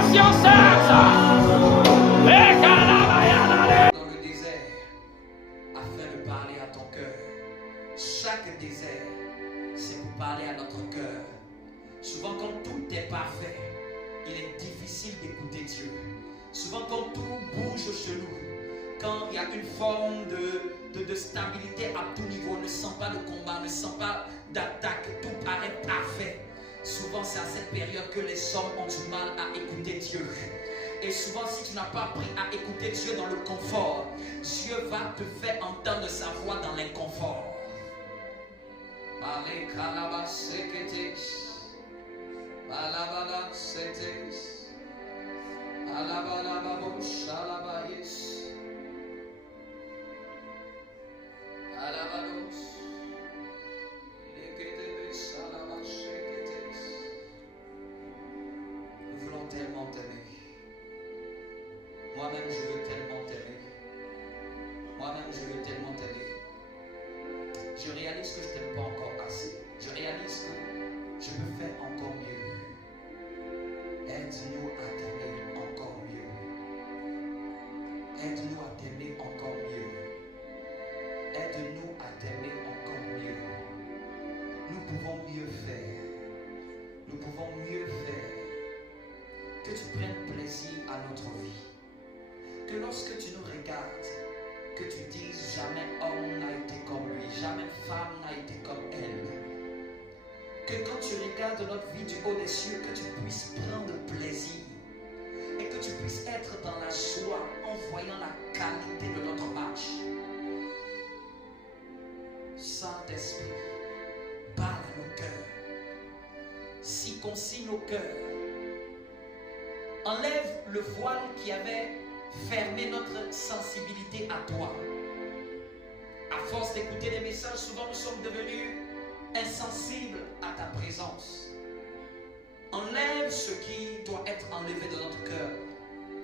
nation cesse. Dans le désert, afin de parler à ton cœur. Chaque désert, c'est pour parler à notre cœur. Souvent quand tout est parfait, il est difficile d'écouter Dieu. Souvent quand tout bouge chez nous, quand il y a une forme de stabilité à tout niveau, on ne sent pas de combat, on ne sent pas d'attaque, tout paraît parfait. Souvent c'est à cette période que les hommes ont du mal à écouter Dieu. Et souvent si tu n'as pas appris à écouter Dieu dans le confort, Dieu va te faire entendre sa voix dans l'inconfort. Nous voulons tellement t'aimer. Moi-même, je veux tellement t'aimer. Moi-même, je veux tellement t'aimer. Je réalise que je ne t'aime pas encore assez. Je réalise que je peux faire encore mieux. Aide-nous à t'aimer encore mieux. Aide-nous à t'aimer encore mieux. Aide-nous à t'aimer encore mieux. Nous pouvons mieux faire. Nous pouvons mieux faire. Que tu prennes plaisir à notre vie. Que lorsque tu nous regardes, que tu dises jamais homme n'a été comme lui, jamais femme n'a été comme elle. Que quand tu regardes notre vie du haut des cieux, que tu puisses prendre plaisir et que tu puisses être dans la joie en voyant la qualité de notre marche. Saint-Esprit, parle à nos cœurs, circoncis nos cœurs, enlève le voile qui avait fermé notre sensibilité à toi. À force d'écouter les messages, souvent nous sommes devenus insensibles à ta présence. Enlève ce qui doit être enlevé de notre cœur.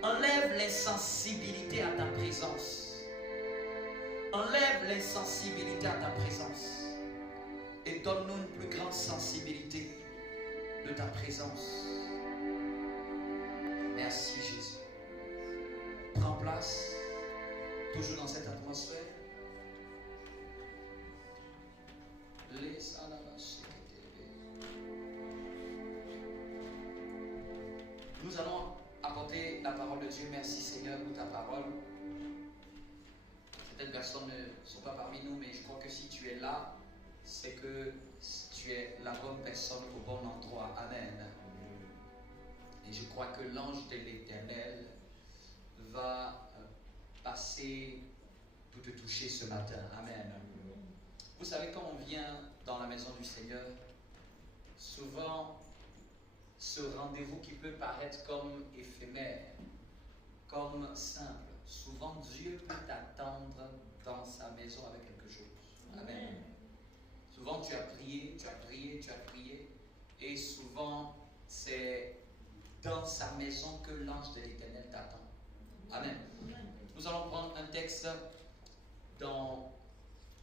Enlève l'insensibilité à ta présence. Enlève l'insensibilité à ta présence. Et donne-nous une plus grande sensibilité de ta présence. Merci Jésus. Prends place, toujours dans cette atmosphère. Nous allons apporter la parole de Dieu. Merci Seigneur pour ta parole. Certaines personnes ne sont pas parmi nous, mais je crois que si tu es là, c'est que tu es la bonne personne au bon endroit. Amen. Et je crois que l'ange de l'Éternel va passer pour te toucher ce matin. Amen. Vous savez, quand on vient dans la maison du Seigneur, souvent ce rendez-vous qui peut paraître comme éphémère, comme simple, souvent Dieu peut t'attendre dans sa maison avec quelque chose. Amen. Souvent tu as prié, tu as prié, tu as prié, et souvent c'est dans sa maison que l'ange de l'Éternel t'attend. Amen. Nous allons prendre un texte dans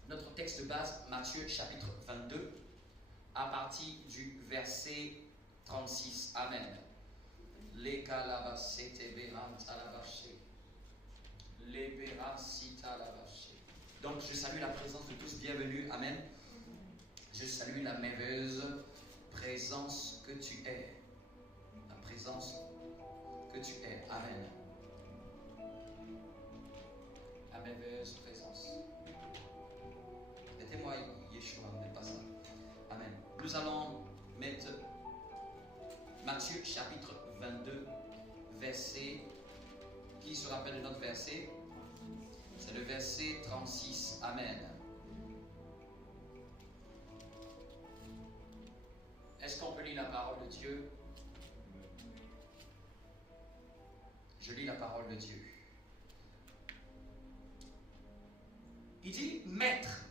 notre texte de base, Matthieu chapitre 22, à partir du verset 36. Amen. Donc je salue la présence de tous, bienvenue. Amen. Je salue la merveilleuse présence que tu es. La présence que tu es. Amen. La merveilleuse présence. Mettez-moi Yeshua, mais pas ça. Amen. Nous allons mettre Matthieu chapitre 22, verset. Qui se rappelle de notre verset? C'est le verset 36. Amen. Est-ce qu'on peut lire la parole de Dieu? Je lis la parole de Dieu. Il dit, Maître,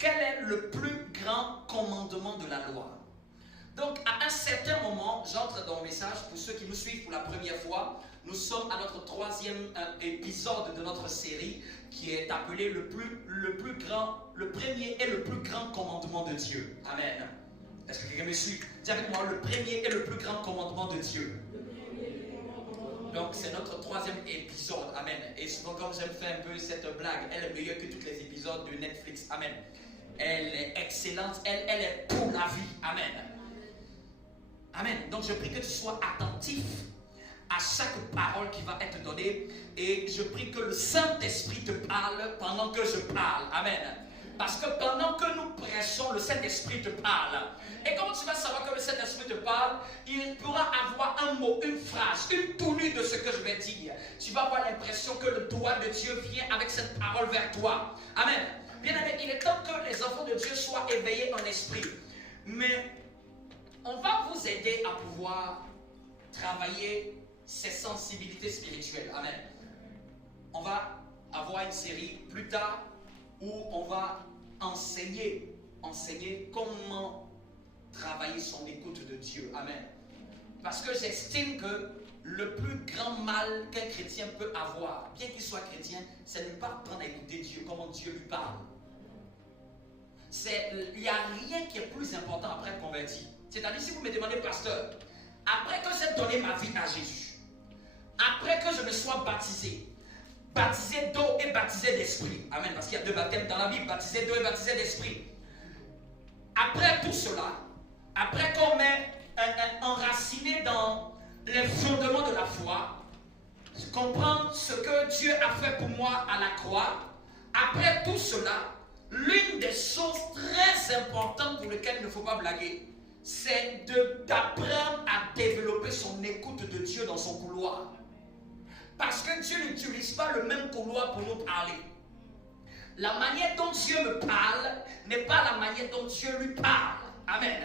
quel est le plus grand commandement de la loi? Donc, à un certain moment, j'entre dans le message. Pour ceux qui nous suivent pour la première fois, nous sommes à notre troisième épisode de notre série qui est appelé le premier et le plus grand commandement de Dieu. Amen. Est-ce que quelqu'un me suit? Dis avec moi, le premier et le plus grand commandement de Dieu. Donc c'est notre 3e épisode. Amen. Et souvent comme j'aime faire un peu cette blague, elle est meilleure que tous les épisodes de Netflix. Amen. Elle est excellente. Elle est pour la vie. Amen. Amen. Donc je prie que tu sois attentif à chaque parole qui va être donnée. Et je prie que le Saint-Esprit te parle pendant que je parle. Amen. Parce que pendant que nous prêchons, le Saint-Esprit te parle. Et comment tu vas savoir que le Saint-Esprit te parle? Il pourra avoir un mot, une phrase, une tournure de ce que je vais dire. Tu vas avoir l'impression que le doigt de Dieu vient avec cette parole vers toi. Amen. Bien aimé, il est temps que les enfants de Dieu soient éveillés en esprit. Mais on va vous aider à pouvoir travailler ces sensibilités spirituelles. Amen. On va avoir une série plus tard où on va enseigner comment travailler son écoute de Dieu. Amen. Parce que j'estime que le plus grand mal qu'un chrétien peut avoir, bien qu'il soit chrétien, c'est de ne pas apprendre à écouter Dieu, comment Dieu lui parle. Il n'y a rien qui est plus important après être converti. C'est-à-dire, si vous me demandez, pasteur, après que j'ai donné ma vie à Jésus, après que je me sois baptisé d'eau et baptisé d'esprit. Amen. Parce qu'il y a 2 baptêmes dans la Bible, baptisé d'eau et baptisé d'esprit. Après tout cela, après qu'on m'ait enraciné dans les fondements de la foi, comprendre ce que Dieu a fait pour moi à la croix, après tout cela, l'une des choses très importantes pour lesquelles il ne faut pas blaguer, c'est d'apprendre à développer son écoute de Dieu dans son couloir. Parce que Dieu n'utilise pas le même couloir pour nous parler. La manière dont Dieu me parle n'est pas la manière dont Dieu lui parle. Amen.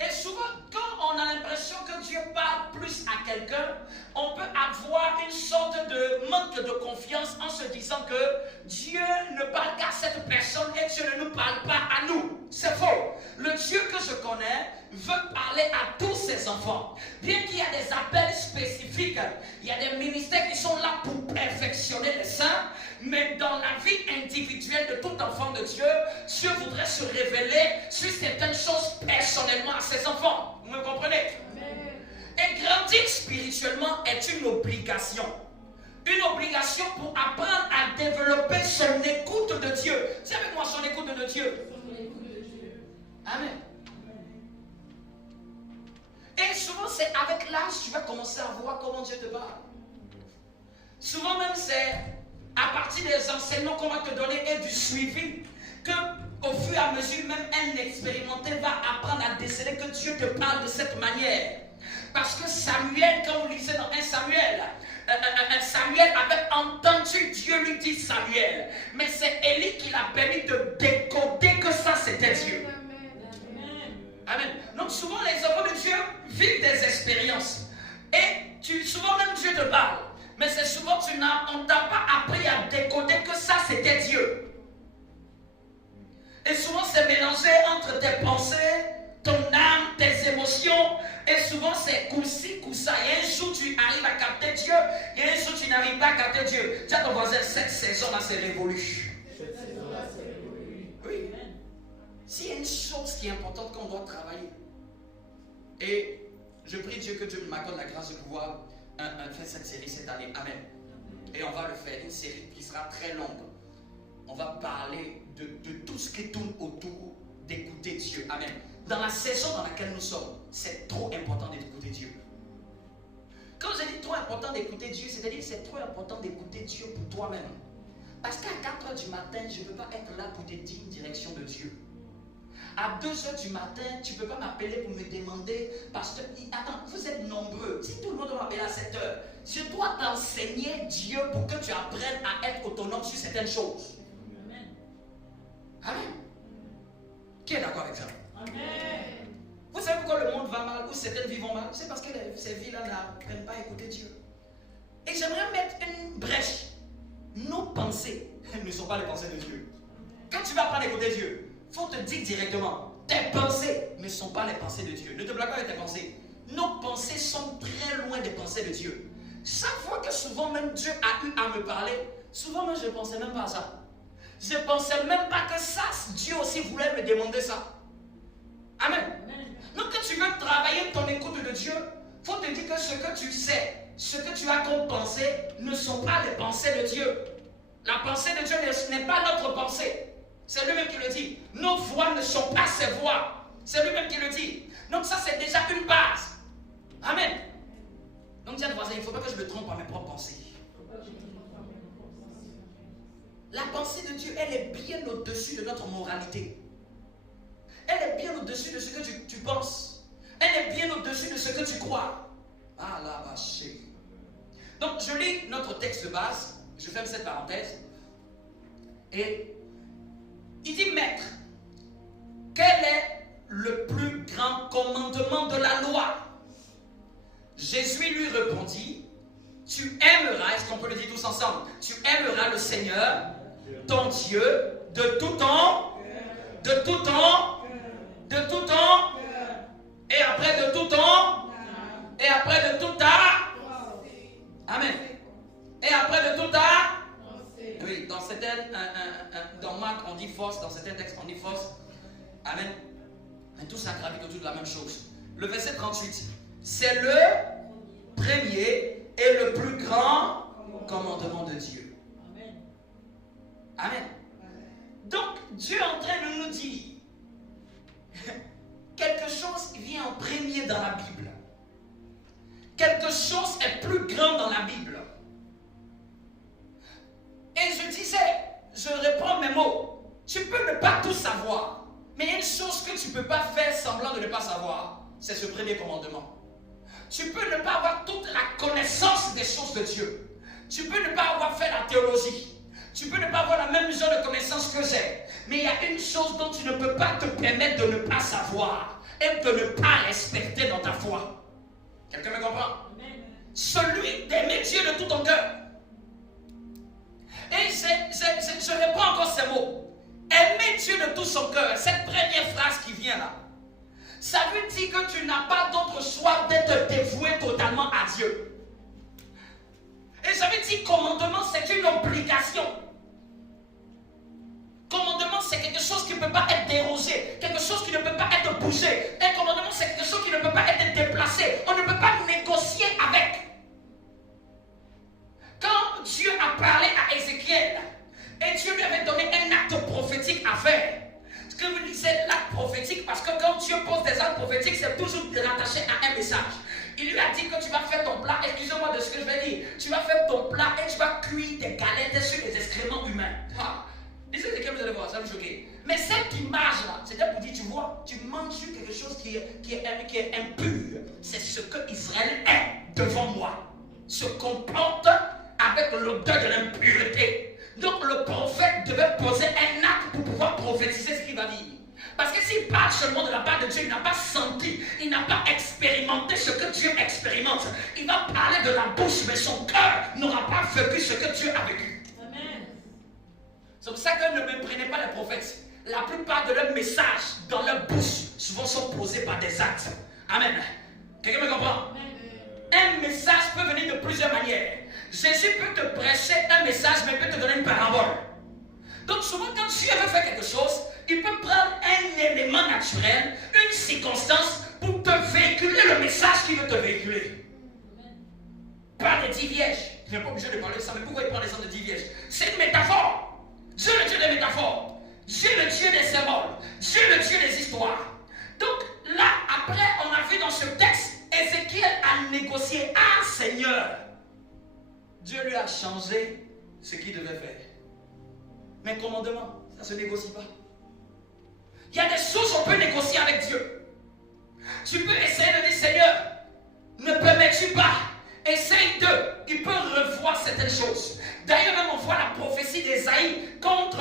Et souvent, quand on a l'impression que Dieu parle plus à quelqu'un, on peut avoir une sorte de manque de confiance en se disant que Dieu ne parle qu'à cette personne et Dieu ne nous parle pas à nous. C'est faux. Le Dieu que je connais veut parler à tous ses enfants. Bien qu'il y ait des appels spécifiques, il y a des ministères qui sont là pour perfectionner les saints, mais dans la vie individuelle de tout enfant de Dieu, Dieu voudrait se révéler sur certaines choses personnellement à ses enfants. Vous me comprenez? Et grandir spirituellement est une obligation. Une obligation pour apprendre à développer son écoute de Dieu. C'est avec moi son écoute de Dieu. Amen. Et souvent c'est avec l'âge que tu vas commencer à voir comment Dieu te parle. Souvent même c'est à partir des enseignements qu'on va te donner et du suivi que au fur et à mesure même un expérimenté va apprendre à déceler que Dieu te parle de cette manière. Parce que Samuel, quand on lisait dans 1 Samuel, Samuel avait entendu Dieu lui dire Samuel. Mais c'est Élie qui l'a permis de décoder que ça c'était Dieu. Amen. Donc souvent les enfants de Dieu vivent des expériences. Et souvent même Dieu te parle. Mais c'est souvent on ne t'a pas appris à décoder que ça c'était Dieu. Et souvent c'est mélangé entre tes pensées, ton âme, tes émotions. Et souvent c'est coup-ci, coup-ça. Et un jour tu arrives à capter Dieu. Et un jour tu n'arrives pas à capter Dieu. Dis à ton voisin, cette saison-là c'est révolu. Oui. S'il y a une chose qui est importante qu'on doit travailler. Et je prie Dieu que Dieu m'accorde la grâce de pouvoir faire cette série cette année. Amen. Et on va le faire. Une série qui sera très longue. On va parler de tout ce qui tourne autour d'écouter Dieu. Amen. Dans la saison dans laquelle nous sommes, c'est trop important d'écouter Dieu. Quand je dis trop important d'écouter Dieu, c'est-à-dire c'est trop important d'écouter Dieu pour toi-même. Parce qu'à 4 h du matin, je ne peux pas être là pour te dire une direction de Dieu. À 2 h du matin, tu ne peux pas m'appeler pour me demander, parce que, attends, vous êtes nombreux. Si tout le monde doit m'appeler à 7 h, je dois t'enseigner Dieu pour que tu apprennes à être autonome sur certaines choses. Amen. Amen. Qui est d'accord avec ça? Amen. Vous savez pourquoi le monde va mal ou certaines vies vont mal? C'est parce que ces vies-là n'apprennent pas à écouter Dieu. Et j'aimerais mettre une brèche. Nos pensées ne sont pas les pensées de Dieu. Quand tu vas apprendre à écouter Dieu, il faut te dire directement, tes pensées ne sont pas les pensées de Dieu. Ne te blague pas avec tes pensées. Nos pensées sont très loin des pensées de Dieu. Chaque fois que souvent même Dieu a eu à me parler, souvent même je ne pensais même pas à ça. Je ne pensais même pas que ça, Dieu aussi voulait me demander ça. Amen. Donc quand tu veux travailler ton écoute de Dieu, il faut te dire que ce que tu sais, ce que tu as comme pensée ne sont pas les pensées de Dieu. La pensée de Dieu n'est pas notre pensée. C'est lui-même qui le dit. Nos voix ne sont pas ses voix. C'est lui-même qui le dit. Donc ça, c'est déjà une base. Amen. Donc dis à ton voisin, il ne faut pas que je me trompe à mes propres pensées. La pensée de Dieu, elle est bien au-dessus de notre moralité. Elle est bien au-dessus de ce que tu penses. Elle est bien au-dessus de ce que tu crois. Ah là, bah, chérie. Donc je lis notre texte de base. Je ferme cette parenthèse. Et il dit, maître, quel est le plus grand commandement de la loi? Jésus lui répondit, tu aimeras, est-ce qu'on peut le dire tous ensemble? Tu aimeras le Seigneur, ton Dieu, de tout temps, de tout temps, de tout temps, et après de tout temps, et après de tout temps. Amen. Et après de tout temps. Oui, dans dans Marc on dit force, dans certains textes on dit force. Amen. Mais tout ça gravite autour de la même chose. Le verset 38. C'est le premier et le plus grand commandement de Dieu. Amen. Donc Dieu est en train de nous dire quelque chose qui vient en premier dans la Bible. Quelque chose est plus grand dans la Bible. Et je disais, je reprends mes mots, tu peux ne pas tout savoir, mais il y a une chose que tu ne peux pas faire semblant de ne pas savoir, c'est ce premier commandement. Tu peux ne pas avoir toute la connaissance des choses de Dieu. Tu peux ne pas avoir fait la théologie. Tu peux ne pas avoir la même genre de connaissance que j'ai. Mais il y a une chose dont tu ne peux pas te permettre de ne pas savoir et de ne pas respecter dans ta foi. Quelqu'un me comprend? Celui d'aimer Dieu de tout ton cœur. Et je reprends encore ces mots. Aimer Dieu de tout son cœur, cette première phrase qui vient là, ça veut dire que tu n'as pas d'autre choix d'être dévoué totalement à Dieu. Et ça veut dire commandement, c'est une obligation. Commandement, c'est quelque chose qui ne peut pas être dérogé, quelque chose qui ne peut pas être bougé. Un commandement, c'est quelque chose qui ne peut pas être déplacé. On ne peut pas négocier avec. Quand Dieu a parlé à Ézéchiel, et Dieu lui avait donné un acte prophétique à faire. Ce que vous lisez l'acte prophétique, parce que quand Dieu pose des actes prophétiques, c'est toujours rattaché à un message. Il lui a dit que tu vas faire ton plat, excusez-moi de ce que je vais dire, tu vas faire ton plat et tu vas cuire des galettes sur les excréments humains. Lisez Ézéchiel, vous allez voir, ça va me choquer. Mais cette image-là, c'était pour dire, tu vois, tu manges sur quelque chose qui est impur. C'est ce que Israël est devant moi. Se comporte avec l'odeur de l'impureté. Donc le prophète devait poser un acte pour pouvoir prophétiser ce qu'il va dire. Parce que s'il parle seulement de la part de Dieu, il n'a pas senti, il n'a pas expérimenté ce que Dieu expérimente. Il va parler de la bouche, mais son cœur n'aura pas vécu ce que Dieu a vécu. Amen. C'est pour ça que ne me prenez pas les prophètes. La plupart de leurs messages dans leur bouche souvent sont posés par des actes. Amen. Quelqu'un me comprend? Un message peut venir de plusieurs manières. Jésus peut te prêcher un message, mais il peut te donner une parabole. Donc souvent, quand Dieu veut faire quelque chose, il peut prendre un élément naturel, une circonstance, pour te véhiculer le message qu'il veut te véhiculer. Pas des 10 vierges. Je n'ai pas obligé de parler de ça, mais pourquoi il prend l'exemple de 10 vierges? C'est une métaphore. Dieu le Dieu des métaphores. Dieu le Dieu des symboles. Dieu le Dieu des histoires. Donc là, après, on a vu dans ce texte, Ézéchiel a négocié. Ah Seigneur, Dieu lui a changé ce qu'il devait faire. Mais commandement, ça ne se négocie pas. Il y a des choses qu'on peut négocier avec Dieu. Tu peux essayer de dire, Seigneur, ne permets-tu pas? Essaye de. Il peut revoir certaines choses. D'ailleurs, même on voit la prophétie d'Ésaïe contre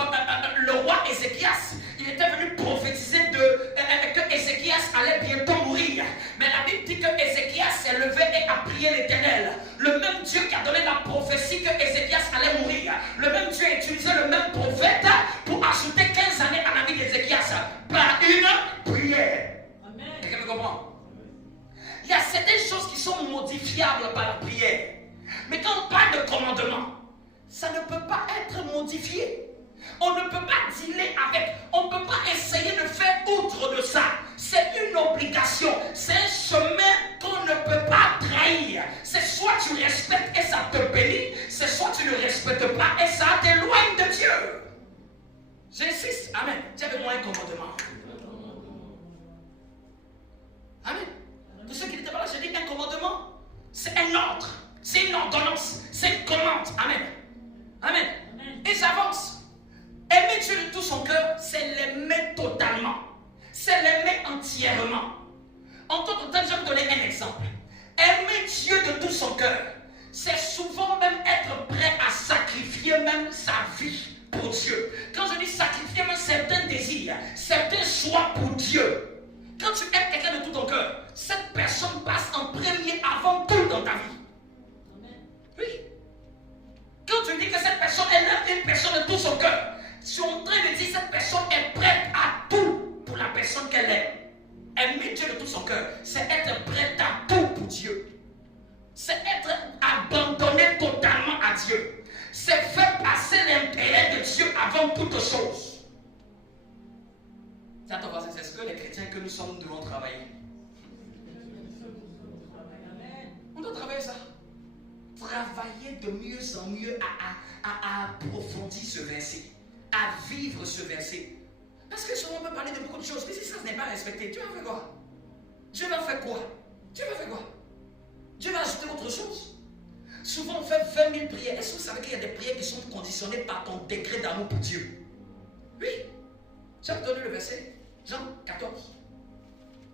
le roi Ézéchias. Il était venu prophétiser que Ézéchias allait bientôt mourir. Mais la Bible dit que Ézéchias s'est levé et a prié l'Éternel. Le même Dieu qui a donné la prophétie que Ézéchias allait mourir. Le même Dieu a utilisé le même prophète pour ajouter 15 années à la vie d'Ézéchias par une prière. Amen. Quelqu'un me comprend? Il y a certaines choses qui sont modifiables par la prière. Mais quand on parle de commandement, ça ne peut pas être modifié. On ne peut pas dealer avec. On ne peut pas essayer de faire outre de ça. C'est une obligation. C'est un chemin qu'on ne peut pas trahir. C'est soit tu respectes Amen. Dis avec moi un commandement. Amen. Pour ceux qui n'étaient pas là, je dis un commandement. C'est un ordre. C'est une ordonnance. C'est une commande. Amen. Amen. Et j'avance. Aimer Dieu de tout son cœur, c'est l'aimer totalement. C'est l'aimer entièrement. En tout temps, je vais vous donner un exemple. Aimer Dieu de tout son cœur, c'est souvent même être prêt à sacrifier même sa vie pour Dieu. Quand je dis sacrifier même certains désirs, certains choix pour Dieu. Quand tu aimes quelqu'un de tout ton cœur, cette personne passe en premier avant tout dans ta vie. Oui. Quand tu dis que cette personne, elle aime une personne de tout son cœur, tu es en train de dire que cette personne est prête à tout pour la personne qu'elle aime. Aimer Dieu de tout son cœur, c'est être prête à tout pour Dieu. C'est être abandonné totalement à Dieu. C'est faire passer l'intérêt de Dieu avant toute chose. C'est ce que les chrétiens que nous sommes devons travailler. On doit travailler ça. Travailler de mieux en mieux à approfondir ce verset, à vivre ce verset. Parce que souvent on peut parler de beaucoup de choses, mais si ça n'est pas respecté, Dieu va faire quoi? Dieu va faire quoi? Dieu va faire quoi? Dieu va ajouter autre chose. Souvent on fait 20 000 prières. Est-ce que vous savez qu'il y a des prières qui sont conditionnées par ton degré d'amour pour Dieu? Oui. Je vais vous donner le verset. Jean 14.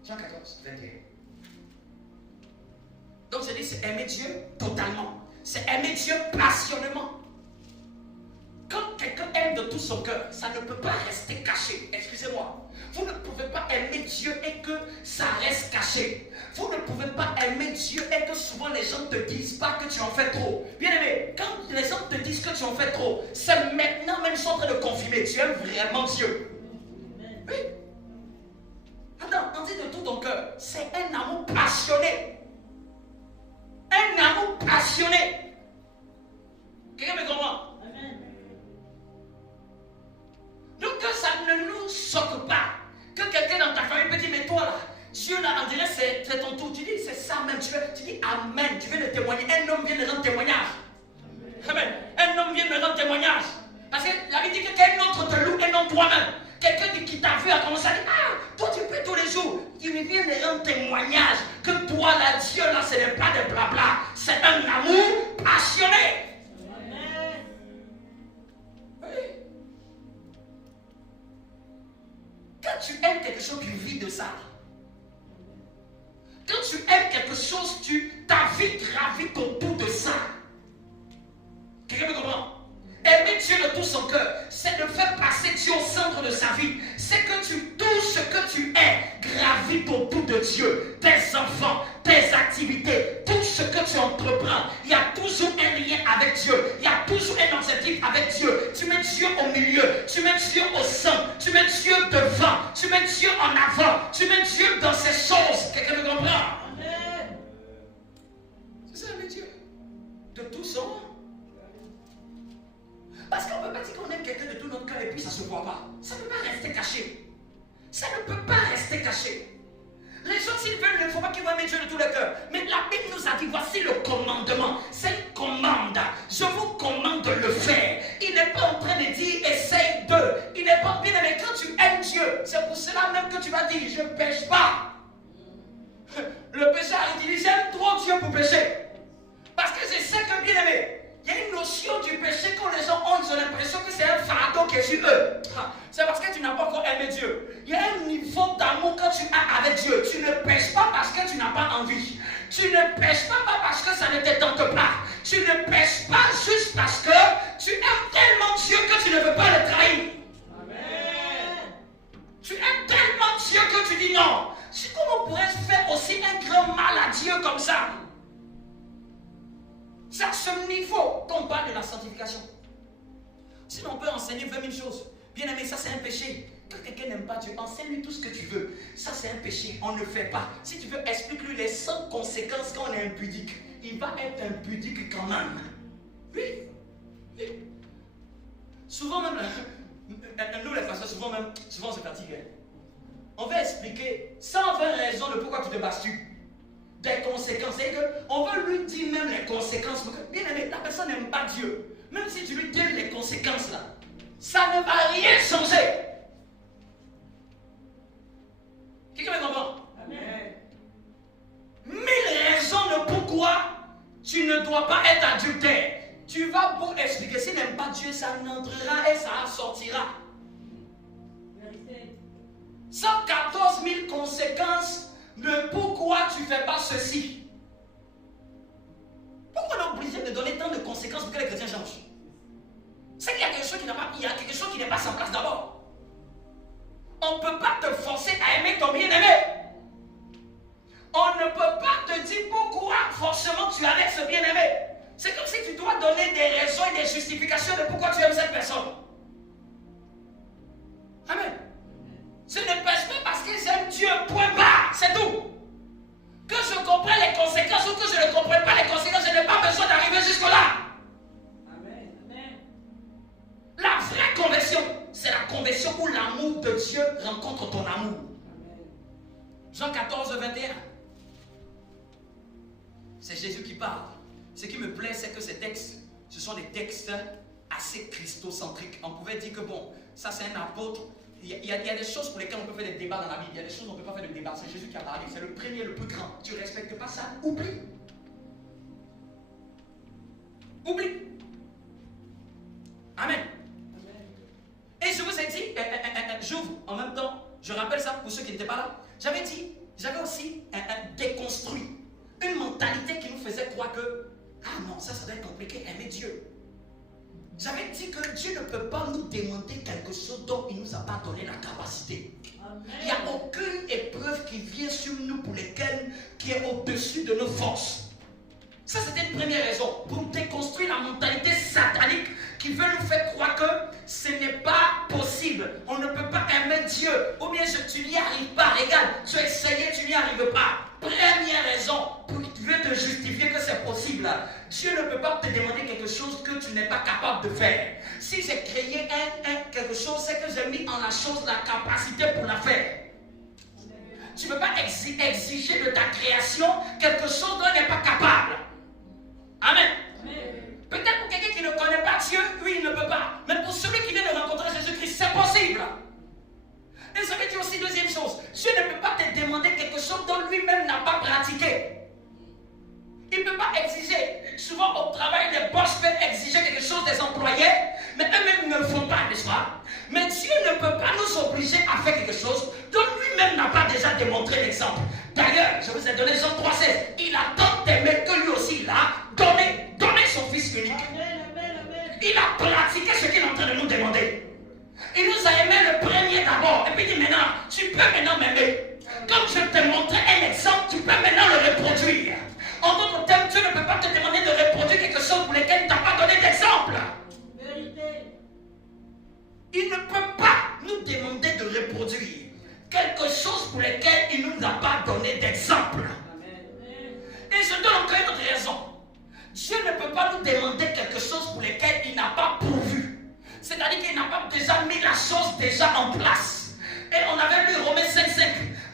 Jean 14, 21. Donc je dis, c'est aimer Dieu totalement. C'est aimer Dieu passionnément. Quand quelqu'un aime de tout son cœur, ça ne peut pas rester caché. Excusez-moi. Vous ne pouvez pas aimer Dieu et que ça reste caché. Vous ne pouvez pas aimer Dieu et que souvent les gens ne te disent pas que tu en fais trop. Bien aimé, quand les gens te disent que tu en fais trop, c'est maintenant même ils sont en train de confirmer. Tu aimes vraiment Dieu. Oui. Attends, on dit de tout ton cœur. C'est un amour passionné. Un amour passionné. Quelqu'un me comprend? Donc que ça ne nous choque pas. Que quelqu'un dans ta famille peut dire, mais toi là, Dieu là, on dirait c'est ton tour. Tu dis, c'est ça même. Tu dis Amen. Tu veux le témoigner. Un homme vient de rendre témoignage. Amen. Un homme vient de rendre témoignage. Parce que la Bible dit que quelqu'un autre te loue et non toi-même. Quelqu'un qui t'a vu a commencé à dire, ah, toi tu peux tous les jours. Il vient de rendre témoignage que toi là, Dieu là, ce n'est pas des blabla. C'est un amour passionné. Quand tu aimes quelque chose, tu vis de ça. Quand tu aimes quelque chose, ta vie gravite autour de ça. Quelqu'un me comprend? Aimer Dieu de tout son cœur, c'est de faire passer Dieu au centre de sa vie. C'est que tout ce que tu es gravite autour de Dieu. Tes enfants, tes activités, tout ce que tu entreprends, il y a toujours un lien avec Dieu. Il y a toujours un objectif avec Dieu. Tu mets Dieu au milieu, tu mets Dieu au centre, tu mets Dieu devant, tu mets Dieu en avant, tu mets Dieu dans ces choses. Quelqu'un me comprend? Amen. C'est ça aimer Dieu de tout son cœur. Parce qu'on ne peut pas dire qu'on aime quelqu'un de tout notre cœur et puis ça ne se voit pas. Ça ne peut pas rester caché. Ça ne peut pas rester caché. Les gens, s'ils veulent, il ne faut pas qu'ils voient aimer Dieu de tout le cœur. Mais la Bible nous a dit, voici le commandement. C'est une commande. Je vous commande de le faire. Il n'est pas en train de dire, essaye de. Il n'est pas bien aimé. Quand tu aimes Dieu, c'est pour cela même que tu vas dire, je ne pêche pas. Le pécheur, il dit, j'aime trop Dieu pour pécher. Parce que je sais que, bien aimé, il y a une notion du péché quand les gens ont, ils ont l'impression que c'est un fardeau qui est sur eux. C'est parce que tu n'as pas encore aimé Dieu. Il y a un niveau d'amour que tu as avec Dieu. Tu ne pêches pas parce que tu n'as pas envie. Tu ne pêches pas parce que ça ne te tente pas. Tu ne pêches pas juste parce que tu aimes tellement Dieu que tu ne veux pas le trahir. Amen. Tu aimes tellement Dieu que tu dis non. Comment pourrais-je faire aussi un grand mal à Dieu comme ça? C'est à ce niveau qu'on parle de la sanctification. Sinon, on peut enseigner 20 000 choses. Bien aimé, ça c'est un péché. Quand quelqu'un n'aime pas Dieu, enseigne-lui tout ce que tu veux. Ça c'est un péché, on ne le fait pas. Si tu veux, explique-lui les 100 conséquences quand on est impudique. Il va être impudique quand même. Oui. Oui. Souvent même, nous les Français, souvent on se fatigue. On va expliquer 120 raisons de pourquoi tu te bats-tu. Des conséquences. C'est qu'on veut lui dire même les conséquences. Bien aimé, la personne n'aime pas Dieu. Même si tu lui dis les conséquences là, ça ne va rien changer. Tu ne dois pas être adultère. Tu vas pour expliquer. S'il n'aime pas Dieu, ça n'entrera et ça sortira. 114 000 conséquences de pourquoi tu ne fais pas ceci. Pourquoi on est obligé de donner tant de conséquences pour que les chrétiens changent? C'est qu'il y a quelque chose qui n'a pas, il y a quelque chose qui n'est pas sans place d'abord. On ne peut pas te forcer à aimer ton bien-aimé. On ne peut pas te dire pourquoi forcément tu aimes ce bien-aimé. C'est comme si tu dois donner des raisons et des justifications de pourquoi tu aimes cette personne. Amen. Ce n'est pas parce que j'aime Dieu, point barre, c'est tout. Que je comprenne les conséquences ou que je ne comprenne pas les conséquences, je n'ai pas besoin d'arriver jusque-là. Amen. La vraie conversion, c'est la conversion où l'amour de Dieu rencontre ton amour. Amen. Jean 14, 21. C'est Jésus qui parle. Ce qui me plaît, c'est que ces textes, ce sont des textes assez christocentriques. On pouvait dire que bon, ça c'est un apôtre. Il y a des choses pour lesquelles on peut faire des débats dans la Bible. Il y a des choses où on ne peut pas faire de débat. C'est Jésus qui a parlé. C'est le premier, le plus grand. Tu ne respectes pas ça, oublie. Oublie. Amen. Et je vous ai dit, j'ouvre en même temps, je rappelle ça pour ceux qui n'étaient pas là. J'avais aussi déconstruit une mentalité qui nous faisait croire que, ah non, ça doit être compliqué, aimer Dieu. J'avais dit que Dieu ne peut pas nous demander quelque chose dont il ne nous a pas donné la capacité. Amen. Il n'y a aucune épreuve qui vient sur nous pour lesquelles qui est au-dessus de nos forces. Ça, c'était une première raison pour déconstruire la mentalité satanique qui veut nous faire croire que ce n'est pas possible. On ne peut pas aimer Dieu. Ou bien tu n'y arrives pas. Regarde, tu as essayé, tu n'y arrives pas. Première raison pour qu'il veut te justifier que c'est possible. Dieu ne peut pas te demander quelque chose que tu n'es pas capable de faire. Si j'ai créé quelque chose, c'est que j'ai mis en la chose la capacité pour la faire. Tu ne peux pas exiger de ta création quelque chose dont elle n'est pas capable. Amen. Peut-être pour quelqu'un qui ne connaît pas Dieu, oui, il ne peut pas. Mais pour celui qui vient de rencontrer Jésus-Christ, c'est possible. Et ça veut dire aussi deuxième chose. Dieu ne peut pas te demander quelque chose dont lui-même n'a pas pratiqué. Il ne peut pas exiger. Souvent au travail, les boss peuvent exiger quelque chose des employés, mais eux-mêmes ne le font pas, n'est-ce pas? Mais Dieu ne peut pas nous obliger à faire quelque chose dont lui-même n'a pas déjà démontré l'exemple. D'ailleurs, je vous ai donné Jean 3,16. Il a tant aimé que lui aussi, il a donné son Fils unique. Il a pratiqué ce qu'il est en train de nous demander. Il nous a aimé le premier d'abord. Et puis il dit maintenant, tu peux maintenant m'aimer. Comme je t'ai montré un exemple, tu peux maintenant le reproduire. En d'autres termes, Dieu ne peut pas te demander de reproduire quelque chose pour lequel il ne t'a pas donné d'exemple. Il ne peut pas nous demander de reproduire quelque chose pour lequel il ne nous a pas donné d'exemple. Et je donne encore une autre raison. Dieu ne peut pas nous demander quelque chose pour lequel il n'a pas pourvu. C'est-à-dire qu'il n'a pas déjà mis la chose déjà en place. Et on avait lu Romains 5,5.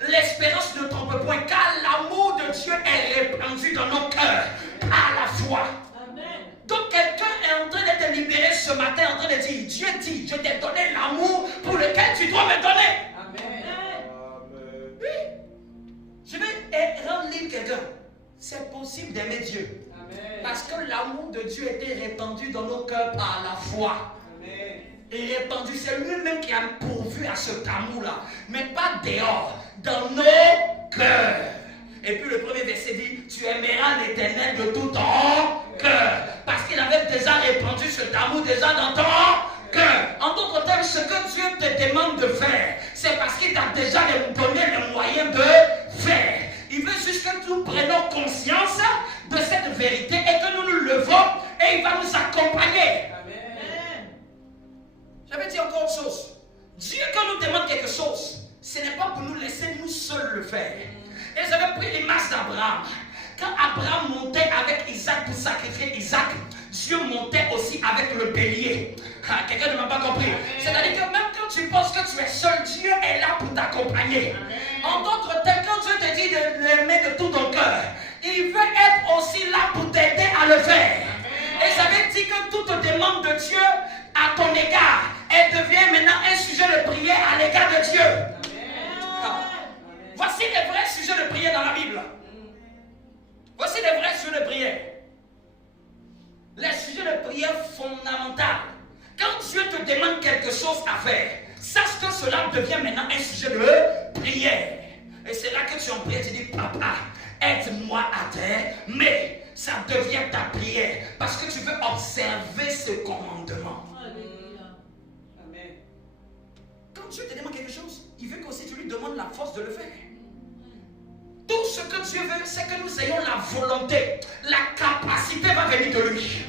L'espérance ne trompe point, car l'amour de Dieu est répandu dans nos cœurs par la foi. Amen. Donc quelqu'un est en train de te libérer ce matin, en train de dire, Dieu dit, je t'ai donné l'amour pour lequel tu dois me donner. Amen. Oui. Je vais rendre libre quelqu'un. C'est possible d'aimer Dieu. Amen. Parce que l'amour de Dieu était répandu dans nos cœurs par la foi. Amen. Et répandu, c'est lui-même qui a pourvu à cet amour-là. Mais pas dehors, dans nos cœurs. Et puis le premier verset dit, tu aimeras l'Éternel de tout ton cœur. Parce qu'il avait déjà répandu cet amour déjà dans ton cœur. En d'autres termes, ce que Dieu te demande de faire, c'est parce qu'il t'a déjà donné les moyens de faire. Il veut juste que nous prenions conscience de cette vérité et que nous nous levons et il va nous accompagner. J'avais dit encore une chose. Dieu, quand nous demande quelque chose, ce n'est pas pour nous laisser nous seuls le faire. Et j'avais pris l'image d'Abraham. Quand Abraham montait avec Isaac pour sacrifier Isaac, Dieu montait aussi avec le bélier. Quelqu'un ne m'a pas compris. C'est-à-dire que même quand tu penses que tu es seul, Dieu est là pour t'accompagner. En d'autres termes, quand Dieu te dit de l'aimer de tout ton cœur, il veut être aussi là pour t'aider à le faire. Et ça veut dire que toute demande de Dieu à ton égard, elle devient maintenant un sujet de prière à l'égard de Dieu. Voici les vrais sujets de prière dans la Bible. Voici les vrais sujets de prière. faire. Sache que cela devient maintenant un sujet de prière. Et c'est là que tu en pries, tu dis, papa, aide-moi à terre, mais ça devient ta prière. Parce que tu veux observer ce commandement. Amen. Quand Dieu te demande quelque chose, il veut qu'aussi tu lui demandes la force de le faire. Tout ce que Dieu veut, c'est que nous ayons la volonté. La capacité va venir de lui.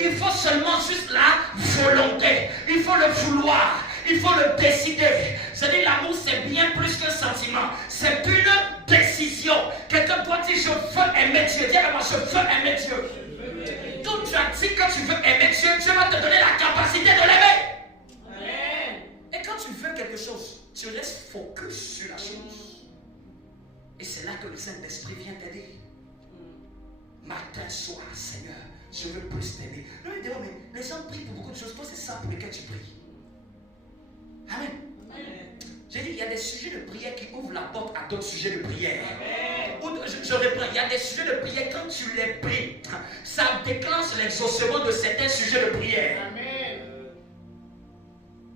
Il faut seulement juste la volonté. Il faut le vouloir. Il faut le décider. C'est-à-dire l'amour, c'est bien plus qu'un sentiment. C'est une décision. Quelqu'un doit dire, je veux aimer Dieu. Dis à moi, je veux aimer Dieu. Quand tu as dit que tu veux aimer Dieu, Dieu va te donner la capacité de l'aimer. Amen. Et quand tu veux quelque chose, tu restes focus sur la chose. Et c'est là que le Saint-Esprit vient t'aider. Matin, soir, Seigneur, je veux plus t'aimer. Non, mais les gens prient pour beaucoup de choses. Toi, c'est ça pour lesquels tu pries. Amen. J'ai dit, il y a des sujets de prière qui ouvrent la porte à d'autres sujets de prière. Je reprends, il y a des sujets de prière, quand tu les pries, ça déclenche l'exaucement de certains sujets de prière. Amen.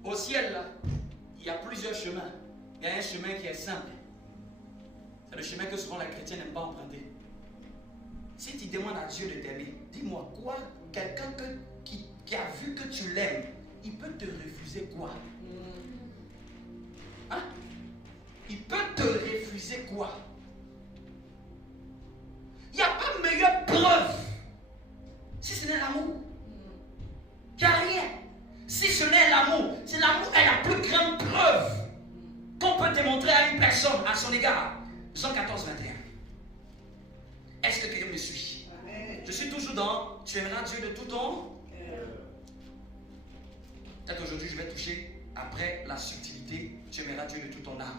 Au ciel, là, il y a plusieurs chemins. Il y a un chemin qui est simple. C'est le chemin que souvent les chrétiens n'aiment pas emprunter. Si tu demandes à Dieu de t'aimer, dis-moi quoi, quelqu'un qui a vu que tu l'aimes, il peut te refuser quoi? Hein? Il peut te refuser quoi? Il n'y a pas meilleure preuve si ce n'est l'amour. Il n'y a rien. Si ce n'est l'amour, si l'amour est la plus grande preuve qu'on peut démontrer à une personne à son égard. Jean 14, 21. Est-ce que quelqu'un me suit? Amen. Je suis toujours dans tu aimeras Dieu de tout ton. Peut-être aujourd'hui je vais toucher après la subtilité, tu aimeras Dieu de toute ton âme.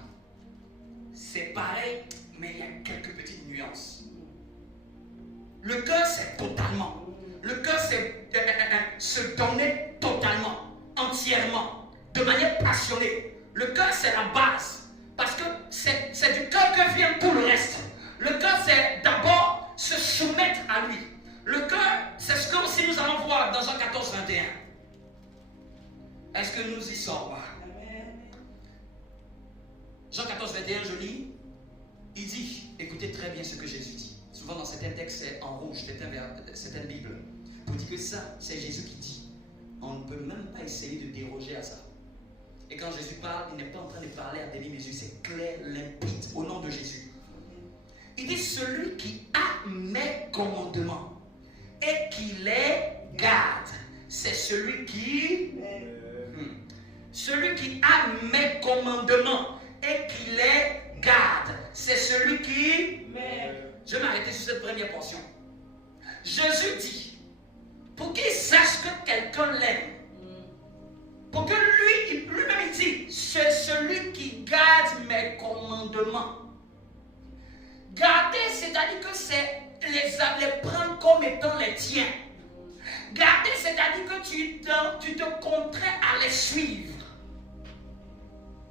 C'est pareil, mais il y a quelques petites nuances. Le cœur c'est totalement. Le cœur c'est se donner totalement, entièrement, de manière passionnée. Le cœur c'est la base. Parce que c'est du cœur que vient tout le reste. Le cœur, c'est d'abord se soumettre à lui. Le cœur, c'est ce que aussi nous allons voir dans Jean 14, 21. Est-ce que nous y sommes? Jean 14, 21, je lis. Il dit, écoutez très bien ce que Jésus dit. Souvent dans certains textes, c'est en rouge, certaines Bibles. Pour dire que ça, c'est Jésus qui dit. On ne peut même pas essayer de déroger à ça. Et quand Jésus parle, il n'est pas en train de parler à demi-mesure, c'est clair, limpide, au nom de Jésus. Il dit, celui qui a mes commandements et qui les garde, c'est celui qui... Celui qui a mes commandements et qui les garde, c'est celui qui... Je vais m'arrêter sur cette première portion. Jésus dit, pour qu'il sache que quelqu'un l'aime, pour que lui-même il dit, c'est celui qui garde mes commandements. Garder, c'est-à-dire que c'est les prendre comme étant les tiens. Garder, c'est-à-dire que tu te contrains à les suivre.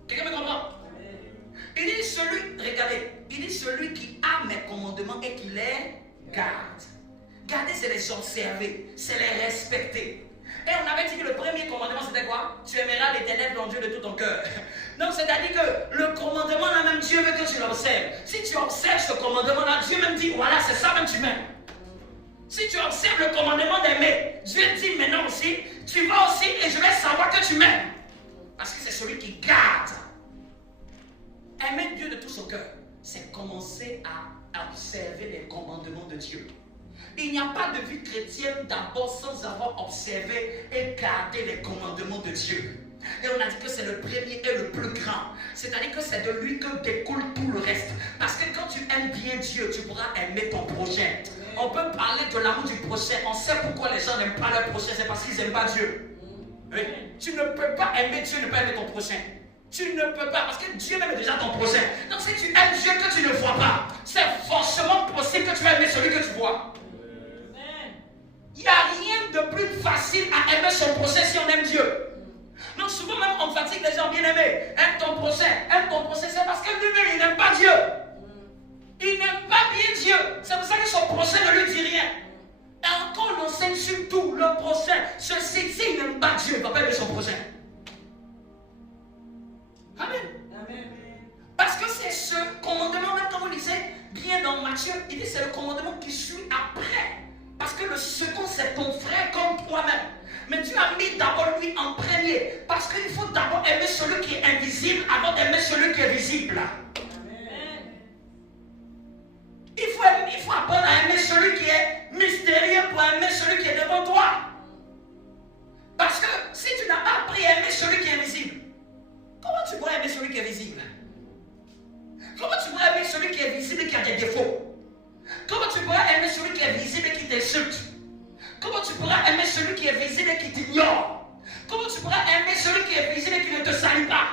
Quelqu'un me comprend? Il dit regardez, il dit celui qui a mes commandements et qui les garde. Garder, c'est les observer, c'est les respecter. Et on avait dit que le premier commandement c'était quoi? Tu aimeras l'Éternel ton Dieu de tout ton cœur. Donc c'est-à-dire que le commandement là même Dieu veut que tu l'observes. Si tu observes ce commandement là, Dieu même dit voilà c'est ça même tu m'aimes. Si tu observes le commandement d'aimer, Dieu dit maintenant aussi, tu vas aussi et je vais savoir que tu m'aimes. Parce que c'est celui qui garde. Aimer Dieu de tout son cœur, c'est commencer à observer les commandements de Dieu. Il n'y a pas de vie chrétienne d'abord sans avoir observé et gardé les commandements de Dieu. Et on a dit que c'est le premier et le plus grand. C'est-à-dire que c'est de lui que découle tout le reste. Parce que quand tu aimes bien Dieu, tu pourras aimer ton prochain. On peut parler de l'amour du prochain. On sait pourquoi les gens n'aiment pas leur prochain. C'est parce qu'ils n'aiment pas Dieu. Oui. Tu ne peux pas aimer Dieu et ne pas aimer ton prochain. Tu ne peux pas, parce que Dieu même est déjà ton prochain. Donc si tu aimes Dieu que tu ne vois pas, c'est forcément possible que tu vas aimer celui que tu vois. Il n'y a rien de plus facile à aimer son prochain si on aime Dieu. Donc souvent même on fatigue les gens bien aimés. Aime ton prochain, c'est parce que lui-même il n'aime pas Dieu. Il n'aime pas bien Dieu. C'est pour ça que son prochain ne lui dit rien. Et encore on enseigne sur tout le prochain. Ceci, s'il n'aime pas Dieu, il ne va pas aimer son prochain. commandement, même quand vous lisez bien dans Matthieu, il dit c'est le commandement qui suit après. Parce que le second, c'est ton frère comme toi-même. Mais Dieu a mis d'abord lui en premier. Parce qu'il faut d'abord aimer celui qui est invisible avant d'aimer celui qui est visible. Amen. Il faut apprendre à aimer celui qui est mystérieux pour aimer celui qui est devant toi. Parce que si tu n'as pas appris à aimer celui qui est visible, comment tu pourras aimer celui qui est visible? Comment tu pourras aimer celui qui est visible et qui a des défauts? Comment tu pourras aimer celui qui est visible et qui t'insulte? Comment tu pourras aimer celui qui est visible et qui t'ignore? Comment tu pourras aimer celui qui est visible et qui ne te salue pas?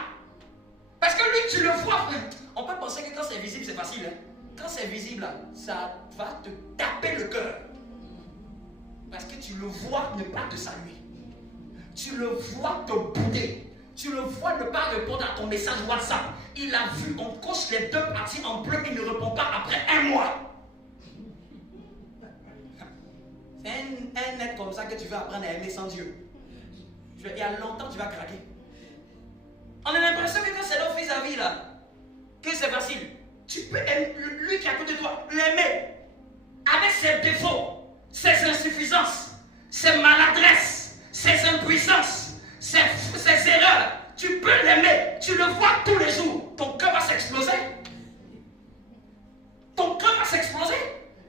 Parce que lui, tu le vois. On peut penser que quand c'est visible, c'est facile. Hein? Quand c'est visible, ça va te taper le cœur. Parce que tu le vois ne pas te saluer. Tu le vois te bouder. Tu le vois ne pas répondre à ton message WhatsApp. Il a vu, on coche les deux parties en bleu, il ne répond pas après un mois. C'est un être comme ça que tu veux apprendre à aimer sans Dieu. Il y a longtemps tu vas craquer. On a l'impression que quand c'est notre fils à vie là, que c'est facile. Tu peux aimer lui qui est à côté de toi, l'aimer avec ses défauts, ses insuffisances, ses maladresses, ses impuissances, ses erreurs. Tu peux l'aimer, tu le vois tous les jours. Ton cœur va s'exploser. Ton cœur va s'exploser.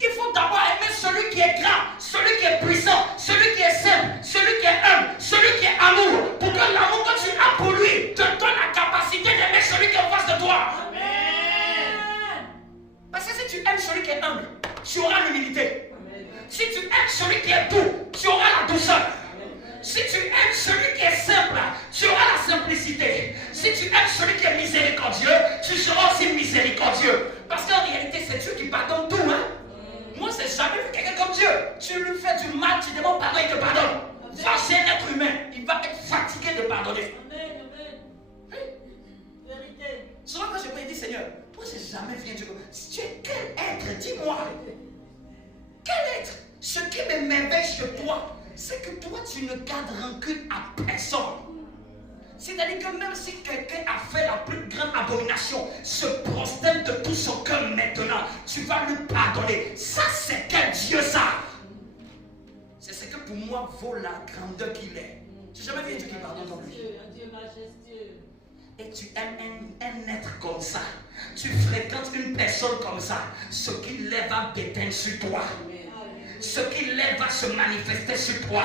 Il faut d'abord aimer celui qui est grand, celui qui est puissant, celui qui est simple, celui qui est humble, celui qui est amour. Pour que l'amour que tu as pour lui te donne la capacité d'aimer celui qui est en face de toi. Amen. Parce que si tu aimes celui qui est humble, tu auras l'humilité. Si tu aimes celui qui est doux, tu auras la douceur. Si tu aimes celui qui est simple, tu auras la simplicité. Si tu aimes celui qui est miséricordieux, tu seras aussi miséricordieux. Parce qu'en réalité, c'est Dieu qui pardonne tout. Hein? Moi, je n'ai jamais vu quelqu'un comme Dieu. Tu lui fais du mal, tu demandes pardon, il te pardonne. Ça, c'est un être humain. Il va être fatigué de pardonner. Amen. Amen. Vérité. Souvent, quand je prie, je dis Seigneur, moi, je n'ai jamais vu un Dieu comme ça. Tu es quel être? Dis-moi. Quel être? Ce qui m'émerveille chez toi, c'est que toi, tu ne gardes rancune à personne. C'est-à-dire que même si quelqu'un a fait la plus grande abomination, se prosterne de tout son cœur maintenant, tu vas lui pardonner. Ça, c'est quel Dieu ça? C'est ce que pour moi vaut la grandeur qu'il est. Tu n'as jamais vu un Dieu qui pardonne comme lui. Un Dieu majestueux. Et tu aimes un être comme ça. Tu fréquentes une personne comme ça. Ce qu'il est va déteindre sur toi. Ce qu'il est va se manifester sur toi.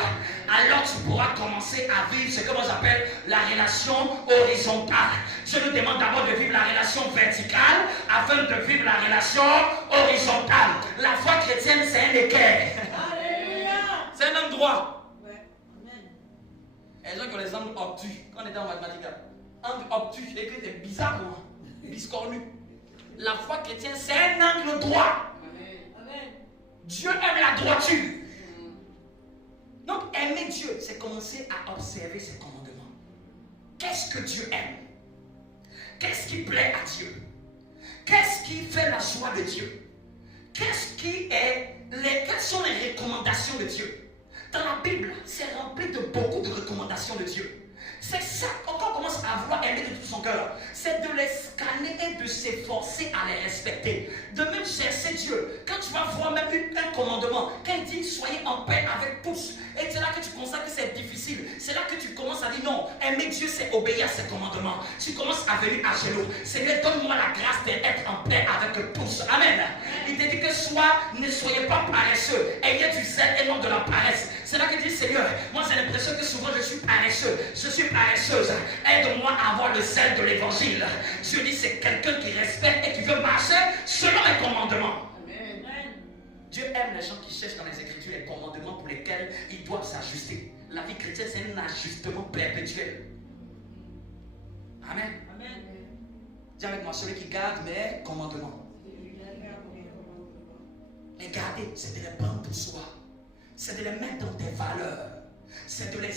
Alors tu pourras commencer à vivre ce que moi j'appelle la relation horizontale. Je nous demande d'abord de vivre la relation verticale afin de vivre la relation horizontale. La foi chrétienne, c'est un équerre. Alléluia. C'est un homme droit. Ouais. Amen. Et les gens qui ont les angles obtus, quand on était en mathématiques, angle obtus, écrit c'est bizarre, biscornu. La foi chrétienne, c'est un angle droit. Amen. Dieu aime la droiture. Donc aimer Dieu, c'est commencer à observer ses commandements. Qu'est-ce que Dieu aime? Qu'est-ce qui plaît à Dieu? Qu'est-ce qui fait la joie de Dieu? Quelles sont les recommandations de Dieu? Dans la Bible, c'est rempli de beaucoup de recommandations de Dieu. C'est ça, quand on commence à vouloir aimer de tout son cœur, c'est de les scanner et de s'efforcer à les respecter. De même chercher Dieu. Quand tu vas voir même un commandement, quand il dit soyez en paix avec tous, et c'est là que tu constates que c'est difficile. C'est là que tu commences à dire non, aimer Dieu c'est obéir à ses commandements. Tu commences à venir à genoux. Seigneur, donne-moi la grâce d'être en paix avec tous. Amen. Il te dit que ne soyez pas paresseux, ayez du zèle et non de la paresse. C'est là que dit Seigneur, moi j'ai l'impression que souvent je suis paresseux, je suis paresseuse. Aide-moi à avoir le zèle de l'évangile. Dieu dit c'est quelqu'un qui respecte et qui veut marcher selon les commandements. Amen. Dieu aime les gens qui cherchent dans les Écritures les commandements pour lesquels ils doivent s'ajuster. La vie chrétienne c'est un ajustement perpétuel. Amen. Amen. Dis avec moi, celui qui garde mes commandements. Les garder, c'est de les prendre pour soi. C'est de les mettre dans tes valeurs. C'est de les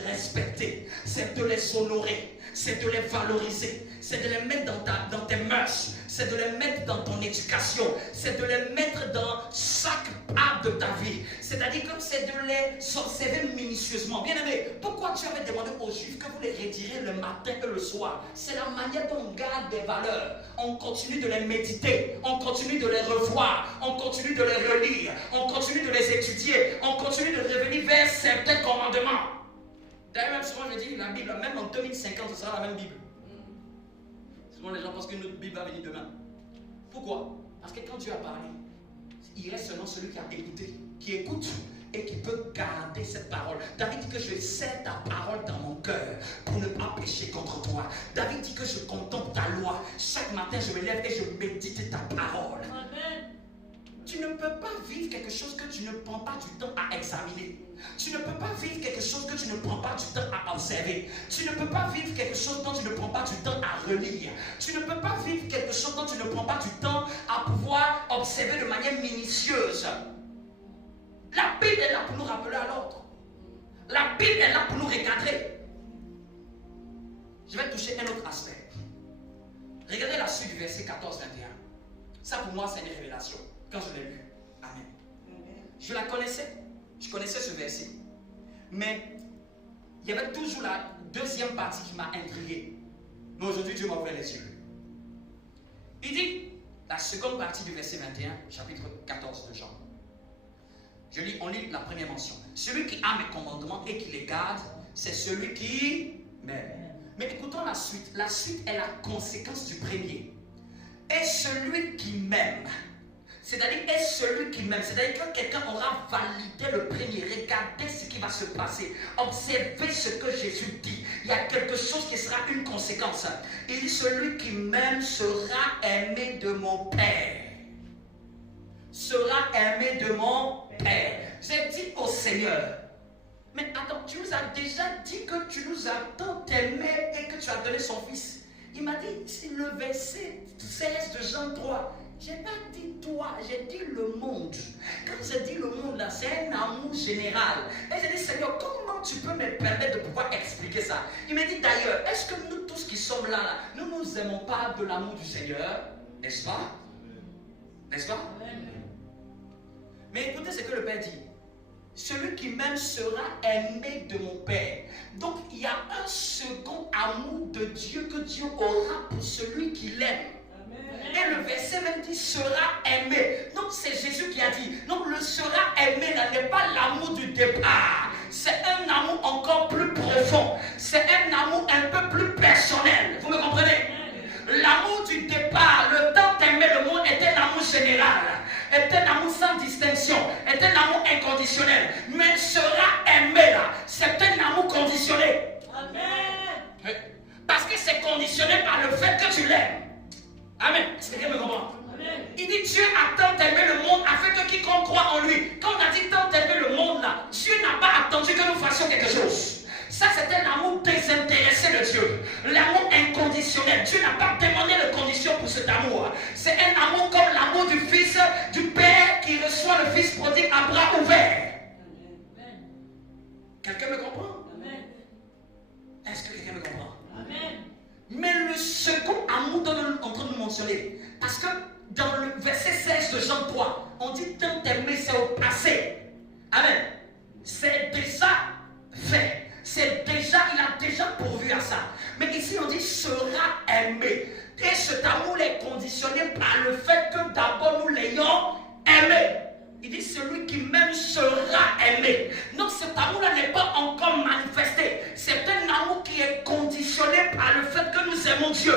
respecter. C'est de les honorer. C'est de les valoriser. c'est de les mettre dans tes mœurs, c'est de les mettre dans ton éducation, c'est de les mettre dans chaque part de ta vie. C'est-à-dire que c'est de les observer minutieusement. Bien aimé, pourquoi tu avais demandé aux Juifs que vous les retirez le matin et le soir? C'est la manière dont on garde des valeurs. On continue de les méditer, on continue de les revoir, on continue de les relire, on continue de les étudier, on continue de revenir vers certains commandements. D'ailleurs, même souvent je dis, la Bible, même en 2050, ce sera la même Bible. Souvent les gens pensent que notre Bible va venir demain. Pourquoi? Parce que quand Dieu a parlé, il reste seulement celui qui a écouté, qui écoute et qui peut garder cette parole. David dit que je sais ta parole dans mon cœur pour ne pas pécher contre toi. David dit que je contemple ta loi. Chaque matin je me lève et je médite ta parole. Amen. Tu ne peux pas vivre quelque chose que tu ne prends pas du temps à examiner. Tu ne peux pas vivre quelque chose que tu ne prends pas du temps à observer. Tu ne peux pas vivre quelque chose dont tu ne prends pas du temps à relire. Tu ne peux pas vivre quelque chose dont tu ne prends pas du temps à pouvoir observer de manière minutieuse. La Bible est là pour nous rappeler à l'ordre. La Bible est là pour nous recadrer. Je vais toucher un autre aspect. Regardez la suite du verset 14-21. Ça pour moi c'est une révélation. Quand je l'ai lu. Amen. Je la connaissais. Je connaissais ce verset. Mais il y avait toujours la deuxième partie qui m'a intrigué. Mais aujourd'hui Dieu m'a ouvert les yeux. Il dit, la seconde partie du verset 21, chapitre 14 de Jean. On lit la première mention. Celui qui a mes commandements et qui les garde, c'est celui qui m'aime. Mais écoutons la suite. La suite est la conséquence du premier. Et celui qui m'aime. C'est-à-dire, est celui qui m'aime. C'est-à-dire que quelqu'un aura validé le premier. Regardez ce qui va se passer. Observez ce que Jésus dit. Il y a quelque chose qui sera une conséquence. Il dit, celui qui m'aime sera aimé de mon Père. Sera aimé de mon Père. J'ai dit au Seigneur, mais attends, tu nous as déjà dit que tu nous as tant aimés et que tu as donné son Fils. Il m'a dit, c'est le verset 16 de Jean 3. Je n'ai pas dit toi, j'ai dit le monde. Quand j'ai dit le monde là, c'est un amour général. Et j'ai dit, Seigneur, comment tu peux me permettre de pouvoir expliquer ça? Il m'a dit d'ailleurs, est-ce que nous tous qui sommes là, nous ne nous aimons pas de l'amour du Seigneur? N'est-ce pas? N'est-ce pas? Mais écoutez ce que le Père dit. Celui qui m'aime sera aimé de mon Père. Donc il y a un second amour de Dieu que Dieu aura pour celui qui l'aime. Et le verset même dit sera aimé. Donc c'est Jésus qui a dit. Donc le sera aimé là n'est pas l'amour du départ. C'est un amour encore plus profond. C'est un amour un peu plus personnel. Vous me comprenez? L'amour du départ, le temps d'aimer le monde est un amour général. Est un amour sans distinction. Est un amour inconditionnel. Mais sera aimé là, c'est un amour conditionné. Amen. Parce que c'est conditionné par le fait que tu l'aimes. Amen. Est-ce que quelqu'un me comprend? Il dit Dieu a tant aimé le monde afin que quiconque croit en lui. Quand on a dit tant aimé le monde là, Dieu n'a pas attendu que nous fassions quelque chose. Ça c'est un amour désintéressé de Dieu. L'amour inconditionnel. Dieu n'a pas demandé de conditions pour cet amour. C'est un amour comme l'amour du Fils, du Père qui reçoit le Fils prodigue à bras ouverts. Quelqu'un me comprend? Est-ce que quelqu'un me comprend? Amen. Mais le second amour dont nous sommes en train de nous mentionner, parce que dans le verset 16 de Jean 3, on dit tant aimer c'est au passé. Amen. C'est déjà fait. C'est déjà, il a déjà pourvu à ça. Mais ici on dit sera aimé. Et cet amour est conditionné par le fait que d'abord nous l'ayons aimé. Il dit celui qui m'aime sera aimé. Donc cet amour-là n'est pas encore manifesté. C'est un amour qui est conditionné par le fait que nous aimons Dieu.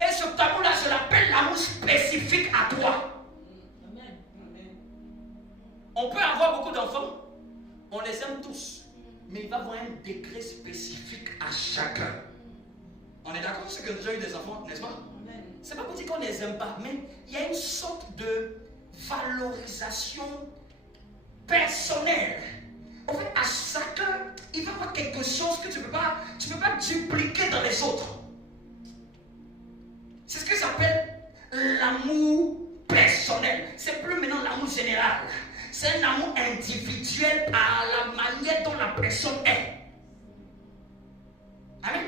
Et cet amour-là, je l'appelle l'amour spécifique à toi. On peut avoir beaucoup d'enfants, on les aime tous. Mais il va y avoir un degré spécifique à chacun. On est d'accord sur ce que nous avons eu des enfants, n'est-ce pas? C'est pas pour dire qu'on ne les aime pas, mais il y a une sorte de valorisation personnelle. En fait, à chacun, il va y avoir quelque chose que tu ne peux pas dupliquer dans les autres. C'est ce que j'appelle l'amour personnel. C'est plus maintenant l'amour général. C'est un amour individuel par la manière dont la personne est. Amen.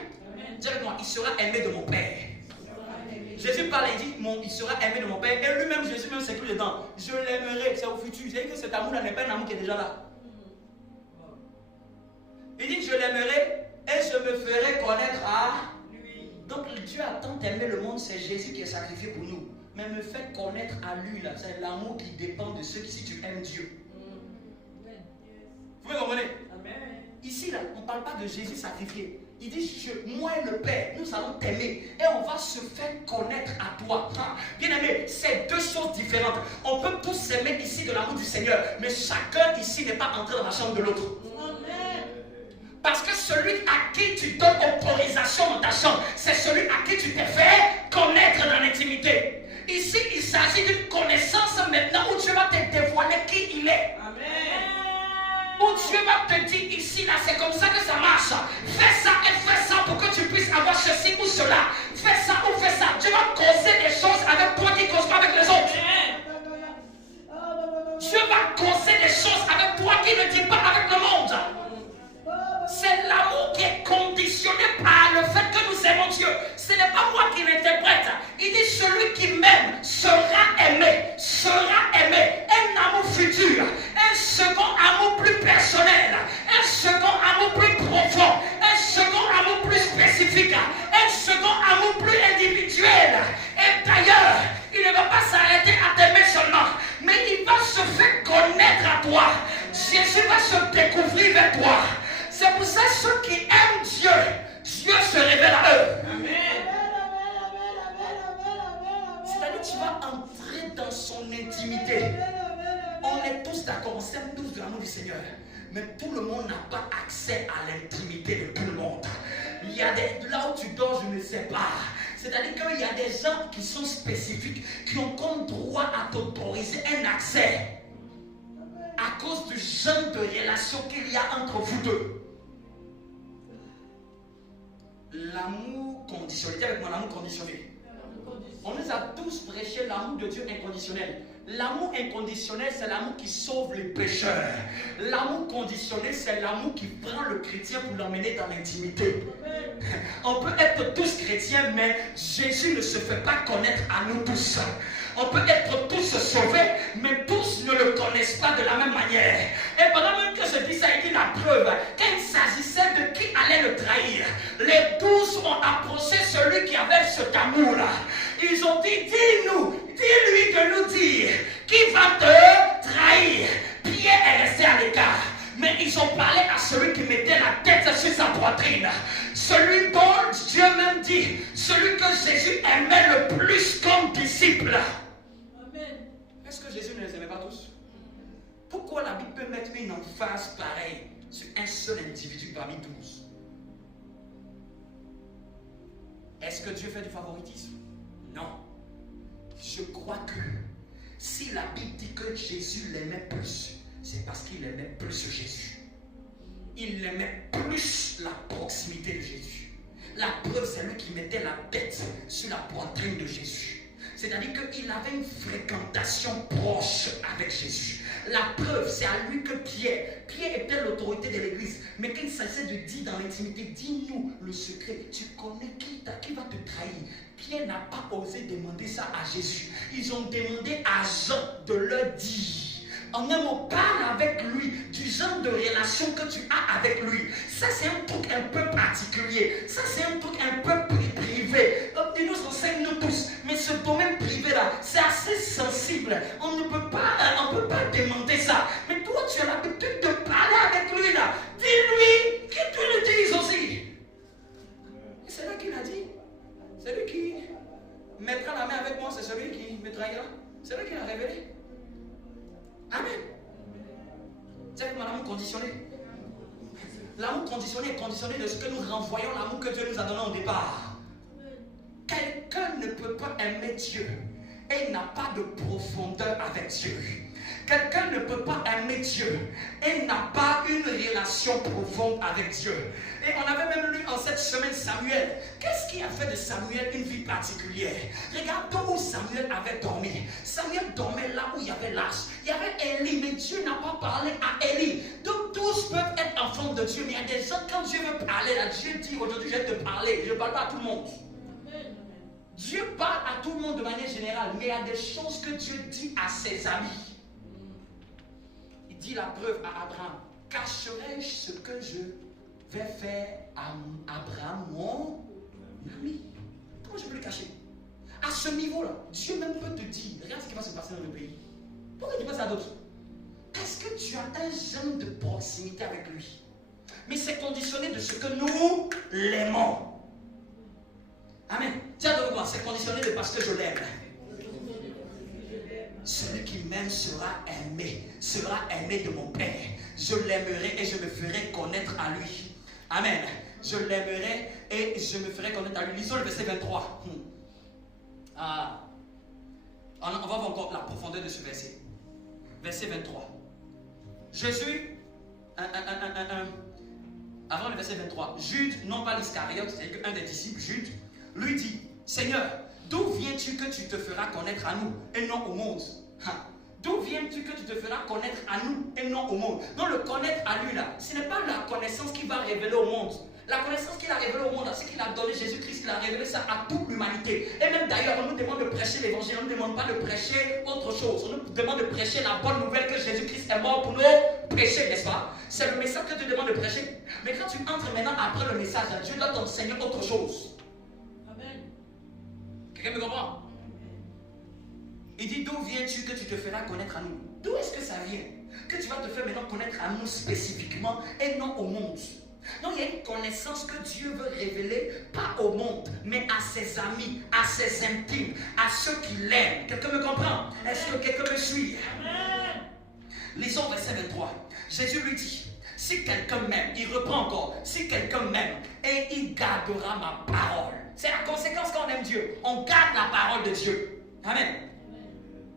Dis avec moi, il sera aimé de mon Père. il sera aimé de mon Père. Et lui-même, Jésus même s'écrit dedans. Je l'aimerai, c'est au futur. C'est-à-dire que cet amour-là n'est pas un amour qui est déjà là. Il dit, je l'aimerai et je me ferai connaître à lui. Donc Dieu a tant aimé le monde, c'est Jésus qui est sacrifié pour nous. Mais me fait connaître à lui, là, c'est l'amour qui dépend de ceux qui, si tu aimes Dieu. Vous me comprenez? Ici, là, on ne parle pas de Jésus sacrifié. Il dit, moi et le Père, nous allons t'aimer et on va se faire connaître à toi. Bien aimé, c'est deux choses différentes. On peut tous s'aimer ici de l'amour du Seigneur, mais chacun ici n'est pas entré dans la chambre de l'autre. Parce que celui à qui tu donnes autorisation dans ta chambre, c'est celui à qui tu t'es fait connaître dans l'intimité. Ici, il s'agit d'une connaissance maintenant où Dieu va te dévoiler qui il est. Où Dieu va te dire ici, là, c'est comme ça que ça marche. Fais ça et fais ça pour que tu puisses avoir ceci ou cela. Fais ça ou fais ça. Dieu va causer des choses avec toi qui ne causent pas avec les autres. Dieu va causer des choses avec toi qui ne dit pas avec le monde. C'est l'amour qui est conditionné par le fait que nous aimons Dieu. Ce n'est pas moi qui l'interprète. Il dit celui qui m'aime sera aimé. Sera aimé. Un amour futur. Un second amour plus personnel. Un second amour plus profond. Un second amour plus spécifique. Un second amour plus individuel. Et d'ailleurs, il ne va pas s'arrêter à t'aimer seulement. Mais il va se faire connaître à toi. Jésus va se découvrir vers toi. C'est pour ça ceux qui aiment Dieu, Dieu se révèle à eux. C'est-à-dire que tu vas entrer dans son intimité. On est tous d'accord, on s'aime tous de l'amour du Seigneur. Mais tout le monde n'a pas accès à l'intimité de tout le monde. Il y a là où tu dors, je ne sais pas. C'est-à-dire qu'il y a des gens qui sont spécifiques, qui ont comme droit à t'autoriser un accès. À cause du genre de relation qu'il y a entre vous deux. L'amour conditionnel. Dis avec moi l'amour conditionnel. On nous a tous prêché l'amour de Dieu inconditionnel. L'amour inconditionnel, c'est l'amour qui sauve les pécheurs. L'amour conditionnel, c'est l'amour qui prend le chrétien pour l'emmener dans l'intimité. On peut être tous chrétiens, mais Jésus ne se fait pas connaître à nous tous. On peut être tous sauvés, mais tous ne le connaissent pas de la même manière. Et pendant même que je dis ça, il dit la preuve. Quand il s'agissait de qui allait le trahir, les 12 ont approché celui qui avait cet amour-là. Ils ont dit, dis-lui de nous dire qui va te trahir. Pierre est resté à l'écart. Mais ils ont parlé à celui qui mettait la tête sur sa poitrine. Celui dont Dieu même dit, celui que Jésus aimait le plus comme disciple. Est-ce que Jésus ne les aimait pas tous? Pourquoi la Bible peut mettre une emphase pareille sur un seul individu parmi 12? Est-ce que Dieu fait du favoritisme? Non. Je crois que si la Bible dit que Jésus l'aimait plus, c'est parce qu'il aimait plus Jésus. Il aimait plus la proximité de Jésus. La preuve, c'est lui qui mettait la tête sur la poitrine de Jésus. C'est-à-dire qu'il avait une fréquentation proche avec Jésus. La preuve, c'est à lui que Pierre était l'autorité de l'église. Mais quand il s'agissait de dire dans l'intimité, dis-nous le secret, tu connais qui va te trahir. Pierre n'a pas osé demander ça à Jésus. Ils ont demandé à Jean de leur dire. En un mot, parle avec lui du genre de relation que tu as avec lui. Ça, c'est un truc un peu particulier. Ça, c'est un truc un peu privé. Il nous enseigne nous tous. Mais ce domaine privé-là, c'est assez sensible. On ne peut pas demander ça. Mais toi, tu as l'habitude de parler avec lui là. Dis-lui, que tu le dises aussi. Et c'est là qu'il a dit. Celui qui mettra la main avec moi, c'est celui qui me trahira. C'est lui qui l'a révélé. Amen. C'est avec l'amour conditionné. L'amour conditionné est conditionné de ce que nous renvoyons l'amour que Dieu nous a donné au départ. Quelqu'un ne peut pas aimer Dieu et n'a pas de profondeur avec Dieu. Quelqu'un ne peut pas aimer Dieu et n'a pas une relation profonde avec Dieu. Et on avait même lu en cette semaine Samuel. Qu'est-ce qui a fait de Samuel une vie particulière? Regarde où Samuel avait dormi. Samuel dormait là où il y avait l'arche. Il y avait Élie, mais Dieu n'a pas parlé à Élie. Donc tous peuvent être enfants de Dieu, mais il y a des gens, quand Dieu veut parler, là, Dieu dit aujourd'hui je vais te parler. Je ne parle pas à tout le monde. Dieu parle à tout le monde de manière générale, mais il y a des choses que Dieu dit à ses amis. Il dit la preuve à Abraham. Cacherai-je ce que je vais faire à Abraham, mon ami? Comment je peux le cacher? À ce niveau-là, Dieu même peut te dire, regarde ce qui va se passer dans le pays. Pourquoi tu penses à d'autres? Parce que tu as un genre de proximité avec lui. Mais c'est conditionné de ce que nous l'aimons. Amen. Tiens, donc moi, c'est conditionné de parce que je l'aime. Celui qui m'aime sera aimé de mon Père. Je l'aimerai et je me ferai connaître à lui. Amen. Je l'aimerai et je me ferai connaître à lui. Lisons le verset 23. On va voir encore la profondeur de ce verset. Verset 23. Jésus, avant le verset 23, Jude, non pas l'Iscariote, c'est un des disciples, Jude, lui dit, Seigneur, d'où viens-tu que tu te feras connaître à nous et non au monde? D'où viens-tu que tu te feras connaître à nous et non au monde? Donc le connaître à lui là, ce n'est pas la connaissance qu'il va révéler au monde. La connaissance qu'il a révélée au monde, c'est qu'il a donné Jésus-Christ, il a révélé ça à toute l'humanité. Et même d'ailleurs, on nous demande de prêcher l'évangile, on ne nous demande pas de prêcher autre chose. On nous demande de prêcher la bonne nouvelle que Jésus-Christ est mort pour nos péchés, n'est-ce pas? C'est le message que Dieu demande de prêcher. Mais quand tu entres maintenant après le message, Dieu doit t'enseigner autre chose. Amen. Quelqu'un me comprend? Il dit, d'où viens-tu que tu te feras connaître à nous? D'où est-ce que ça vient? Que tu vas te faire maintenant connaître à nous spécifiquement et non au monde. Donc il y a une connaissance que Dieu veut révéler, pas au monde, mais à ses amis, à ses intimes, à ceux qui l'aiment. Quelqu'un me comprend? Est-ce que quelqu'un me suit? Amen. Lisons verset 23. Jésus lui dit, si quelqu'un m'aime, il reprend encore, si quelqu'un m'aime et il gardera ma parole. C'est la conséquence quand on aime Dieu. On garde la parole de Dieu. Amen.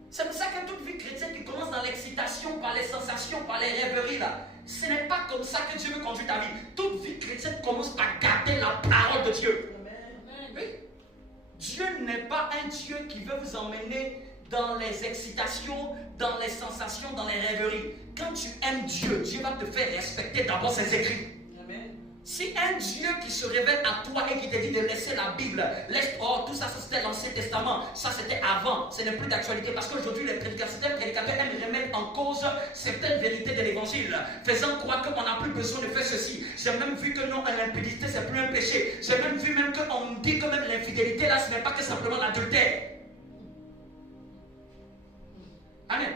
C'est pour ça que toute vie chrétienne qui commence dans l'excitation, par les sensations, par les rêveries, là, ce n'est pas comme ça que Dieu veut conduire ta vie. Toute vie chrétienne commence par garder la parole de Dieu. Amen. Oui. Dieu n'est pas un Dieu qui veut vous emmener dans les excitations, dans les sensations, dans les rêveries. Quand tu aimes Dieu, Dieu va te faire respecter d'abord ses écrits. Amen. Si un Dieu qui se révèle à toi et qui te dit de laisser la Bible, laisse, oh, tout ça, c'était l'Ancien Testament, ça c'était avant, ce n'est plus d'actualité, parce qu'aujourd'hui les prédicateurs aiment remettre en cause certaines vérités de l'évangile, faisant croire qu'on n'a plus besoin de faire ceci. J'ai même vu que non, l'impudicité c'est plus un péché. J'ai même vu même qu'on dit que même l'infidélité là, ce n'est pas que simplement l'adultère. Amen.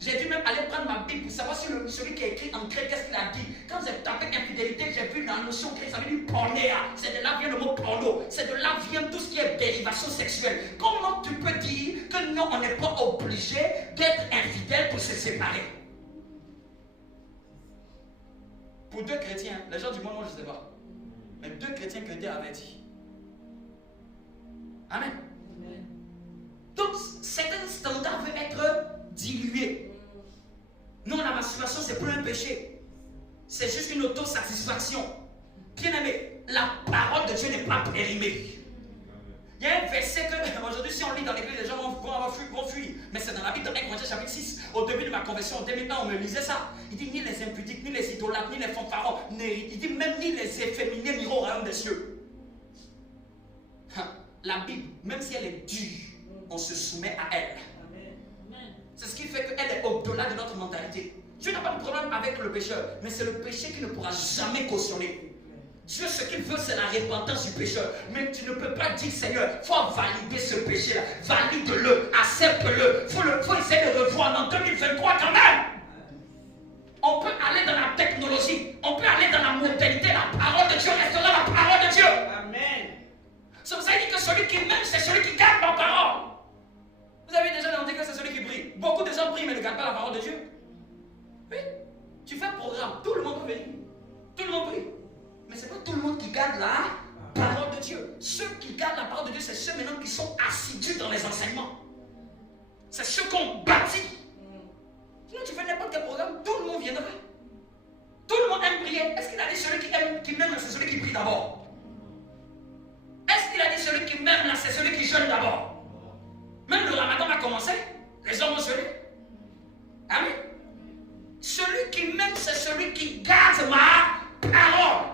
J'ai dû même aller prendre ma Bible pour savoir si celui qui a écrit en grec, qu'est-ce qu'il a dit. Quand j'ai tapé infidélité, j'ai vu la notion grecque, ça veut dire pornéa. C'est de là vient le mot porno. C'est de là vient tout ce qui est dérivation sexuelle. Comment tu peux dire que non, on n'est pas obligé d'être infidèle pour se séparer? Pour deux chrétiens, les gens du monde, moi je ne sais pas. Mais deux chrétiens que Dieu avait dit. Amen. Amen. Donc, certains standards veulent être dilués. Non, la masturbation, c'est plus un péché. C'est juste une autosatisfaction. Bien-aimé, la parole de Dieu n'est pas périmée. Il y a un verset que, aujourd'hui, si on lit dans l'église, les gens vont fuir. Mais c'est dans la Bible, dans 1 Corinthiens chapitre 6. Au début de ma conversion, en 2001, on me lisait ça. Il dit ni les impudiques, ni les idolâtres, ni les fanfarons, il dit même ni les efféminés n'iront au royaume des cieux. La Bible, même si elle est dure, on se soumet à elle. C'est ce qui fait qu'elle est au-delà de notre mentalité. Dieu n'a pas de problème avec le pécheur, mais c'est le péché qui ne pourra jamais cautionner. Dieu, ce qu'il veut, c'est la repentance du pécheur. Mais tu ne peux pas dire, Seigneur, il faut valider ce péché-là. Valide-le, accepte-le. Il faut essayer de revoir en 2023 quand même. On peut aller dans la technologie, on peut aller dans la modernité. La parole de Dieu restera la parole de Dieu. Amen. C'est pour ça qu'il dit que celui qui m'aime, c'est celui qui garde ma parole. Vous avez déjà entendu que c'est celui qui prie. Beaucoup de gens prient mais ne gardent pas la parole de Dieu. Oui. Tu fais un programme, tout le monde peut venir. Tout le monde prie. Mais ce n'est pas tout le monde qui garde la parole de Dieu. Ceux qui gardent la parole de Dieu, c'est ceux maintenant qui sont assidus dans les enseignements. C'est ceux qu'on bâtit. Sinon tu fais n'importe quel programme, tout le monde viendra. Tout le monde aime prier. Est-ce qu'il a dit celui qui m'aime, c'est celui qui prie d'abord? Est-ce qu'il a dit celui qui m'aime, c'est celui qui jeûne d'abord? Même le ramadan va commencer, les hommes vont se lever. Amen. Celui qui m'aime, c'est celui qui garde ma parole.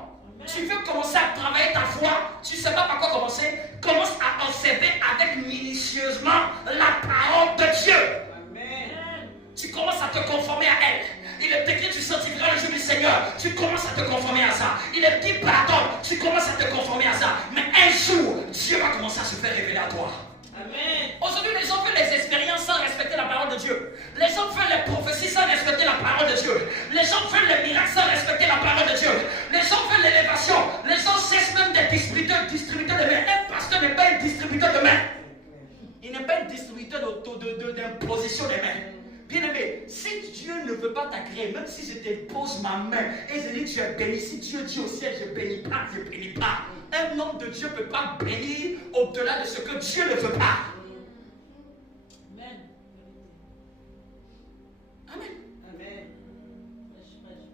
Tu veux commencer à travailler ta foi, tu ne sais pas par quoi commencer, commence à observer avec minutieusement la parole de Dieu. Amen. Tu commences à te conformer à elle. Il est écrit, tu sanctifieras le jour du Seigneur. Tu commences à te conformer à ça. Il est dit, pardonne. Tu commences à te conformer à ça. Mais un jour, Dieu va commencer à se faire révéler à toi. Amen. Aujourd'hui, les gens veulent les expériences sans respecter la parole de Dieu. Les gens veulent les prophéties sans respecter la parole de Dieu. Les gens veulent les miracles sans respecter la parole de Dieu. Les gens veulent l'élévation. Les gens cessent même des distributeurs de mains. Un pasteur n'est pas un distributeur de mains. Il n'est pas un distributeur d'imposition des mains. Bien-aimé, si Dieu ne veut pas t'agréer, même si je te pose ma main et je dis tu es béni, si Dieu dit au ciel je ne bénis pas, je ne bénis pas. Un homme de Dieu ne peut pas bénir au-delà de ce que Dieu ne veut pas. Amen. Amen. Amen.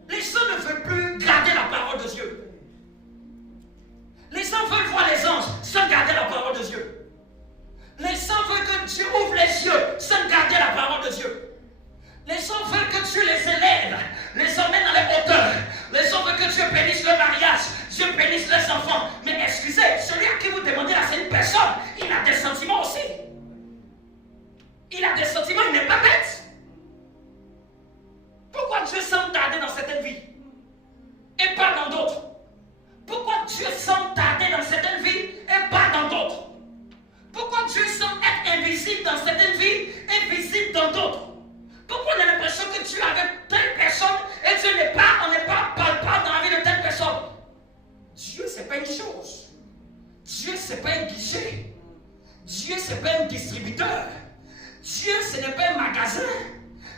Les gens ne veulent plus garder la parole de Dieu. Les gens veulent voir les anges sans garder la parole de Dieu. Les gens veulent que Dieu ouvre les yeux sans garder la parole de Dieu. Les gens veulent que Dieu les élève, les emmène dans les hauteurs. Les gens veulent que Dieu bénisse le mariage, Dieu bénisse les enfants. Mais excusez, celui à qui vous demandez là, c'est une personne. Il a des sentiments aussi. Il a des sentiments, il n'est pas bête. Pourquoi Dieu semble tarder dans certaines vies et pas dans d'autres? Pourquoi Dieu semble tarder dans certaines vies et pas dans d'autres? Pourquoi Dieu semble être invisible dans certaines vies et visible dans d'autres? Pourquoi on a l'impression que Dieu est avec telle personne et Dieu n'est pas, on n'est pas palpable dans la vie de telle personne? Dieu, c'est pas une chose. Dieu, c'est pas un guichet. Dieu, c'est pas un distributeur. Dieu, ce n'est pas un magasin.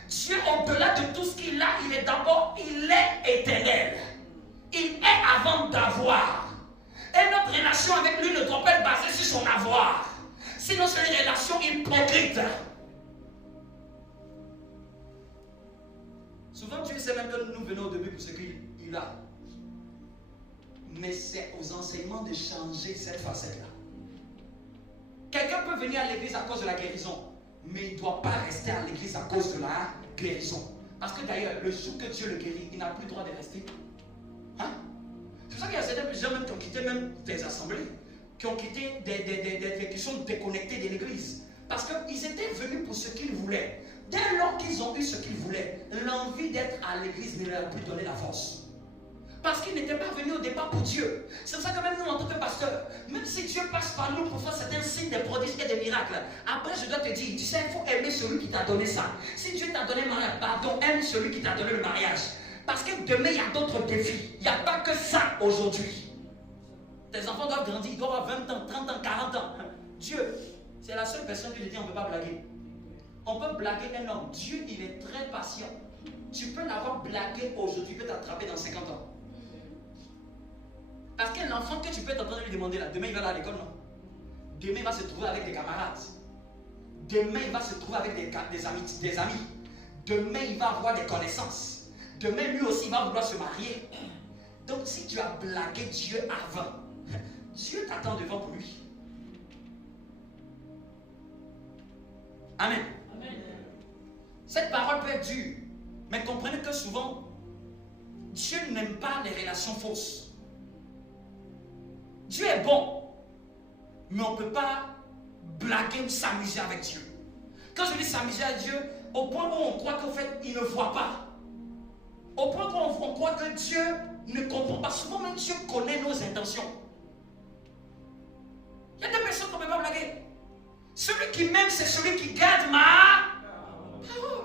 Dieu, au-delà de tout ce qu'il a, il est d'abord, il est éternel. Il est avant d'avoir. Et notre relation avec lui ne doit pas être basée sur son avoir. Sinon, c'est une relation hypocrite. Souvent, Dieu sait même que nous venons au début pour ce qu'il a. Mais c'est aux enseignements de changer cette facette-là. Quelqu'un peut venir à l'église à cause de la guérison, mais il ne doit pas rester à l'église à cause de la guérison. Parce que d'ailleurs, le jour que Dieu le guérit, il n'a plus le droit de rester. Hein? C'est pour ça qu'il y a certains gens même qui ont quitté même des assemblées, qui ont quitté qui sont déconnectés de l'église. Parce qu'ils étaient venus pour ce qu'ils voulaient. Dès lors qu'ils ont eu ce qu'ils voulaient, l'envie d'être à l'église ne leur a plus donné la force. Parce qu'ils n'étaient pas venus au départ pour Dieu. C'est pour ça que même nous, en tant que pasteur, même si Dieu passe par nous pour faire certains signes, des prodiges et des miracles, après je dois te dire, tu sais, il faut aimer celui qui t'a donné ça. Si Dieu t'a donné le mariage, pardon, aime celui qui t'a donné le mariage. Parce que demain, il y a d'autres défis. Il n'y a pas que ça aujourd'hui. Tes enfants doivent grandir, ils doivent avoir 20 ans, 30 ans, 40 ans. Dieu, c'est la seule personne qui te dit, on ne peut pas blaguer. On peut blaguer un homme. Dieu, il est très patient. Tu peux l'avoir blagué aujourd'hui, il peut t'attraper dans 50 ans. Parce qu'un enfant que tu peux t'entendre lui demander là, demain il va aller à l'école, non? Demain il va se trouver avec des camarades. Demain il va se trouver avec des amis. Demain il va avoir des connaissances. Demain lui aussi il va vouloir se marier. Donc si tu as blagué Dieu avant, Dieu t'attend devant pour lui. Amen. Amen. Cette parole peut être dure, mais comprenez que souvent, Dieu n'aime pas les relations fausses. Dieu est bon, mais on ne peut pas blaguer ou s'amuser avec Dieu. Quand je dis s'amuser avec Dieu, au point où on croit qu'en fait, il ne voit pas. Au point où on croit que Dieu ne comprend pas. Souvent même Dieu connaît nos intentions. Il y a des personnes qu'on ne peut pas blaguer. Celui qui m'aime, c'est celui qui garde ma parole.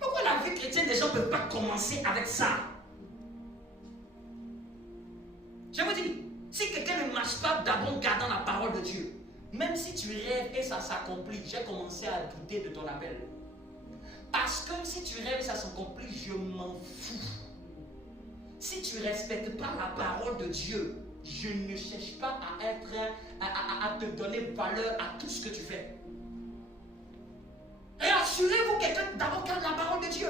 Pourquoi la vie chrétienne des gens ne peuvent pas commencer avec ça? Je vous dis, si quelqu'un ne marche pas d'abord en gardant la parole de Dieu, même si tu rêves et ça s'accomplit, j'ai commencé à douter de ton appel. Parce que si tu rêves et ça s'accomplit, je m'en fous. Si tu ne respectes pas la parole de Dieu, je ne cherche pas à te donner valeur à tout ce que tu fais. Et assurez-vous quelqu'un d'abord garde la parole de Dieu.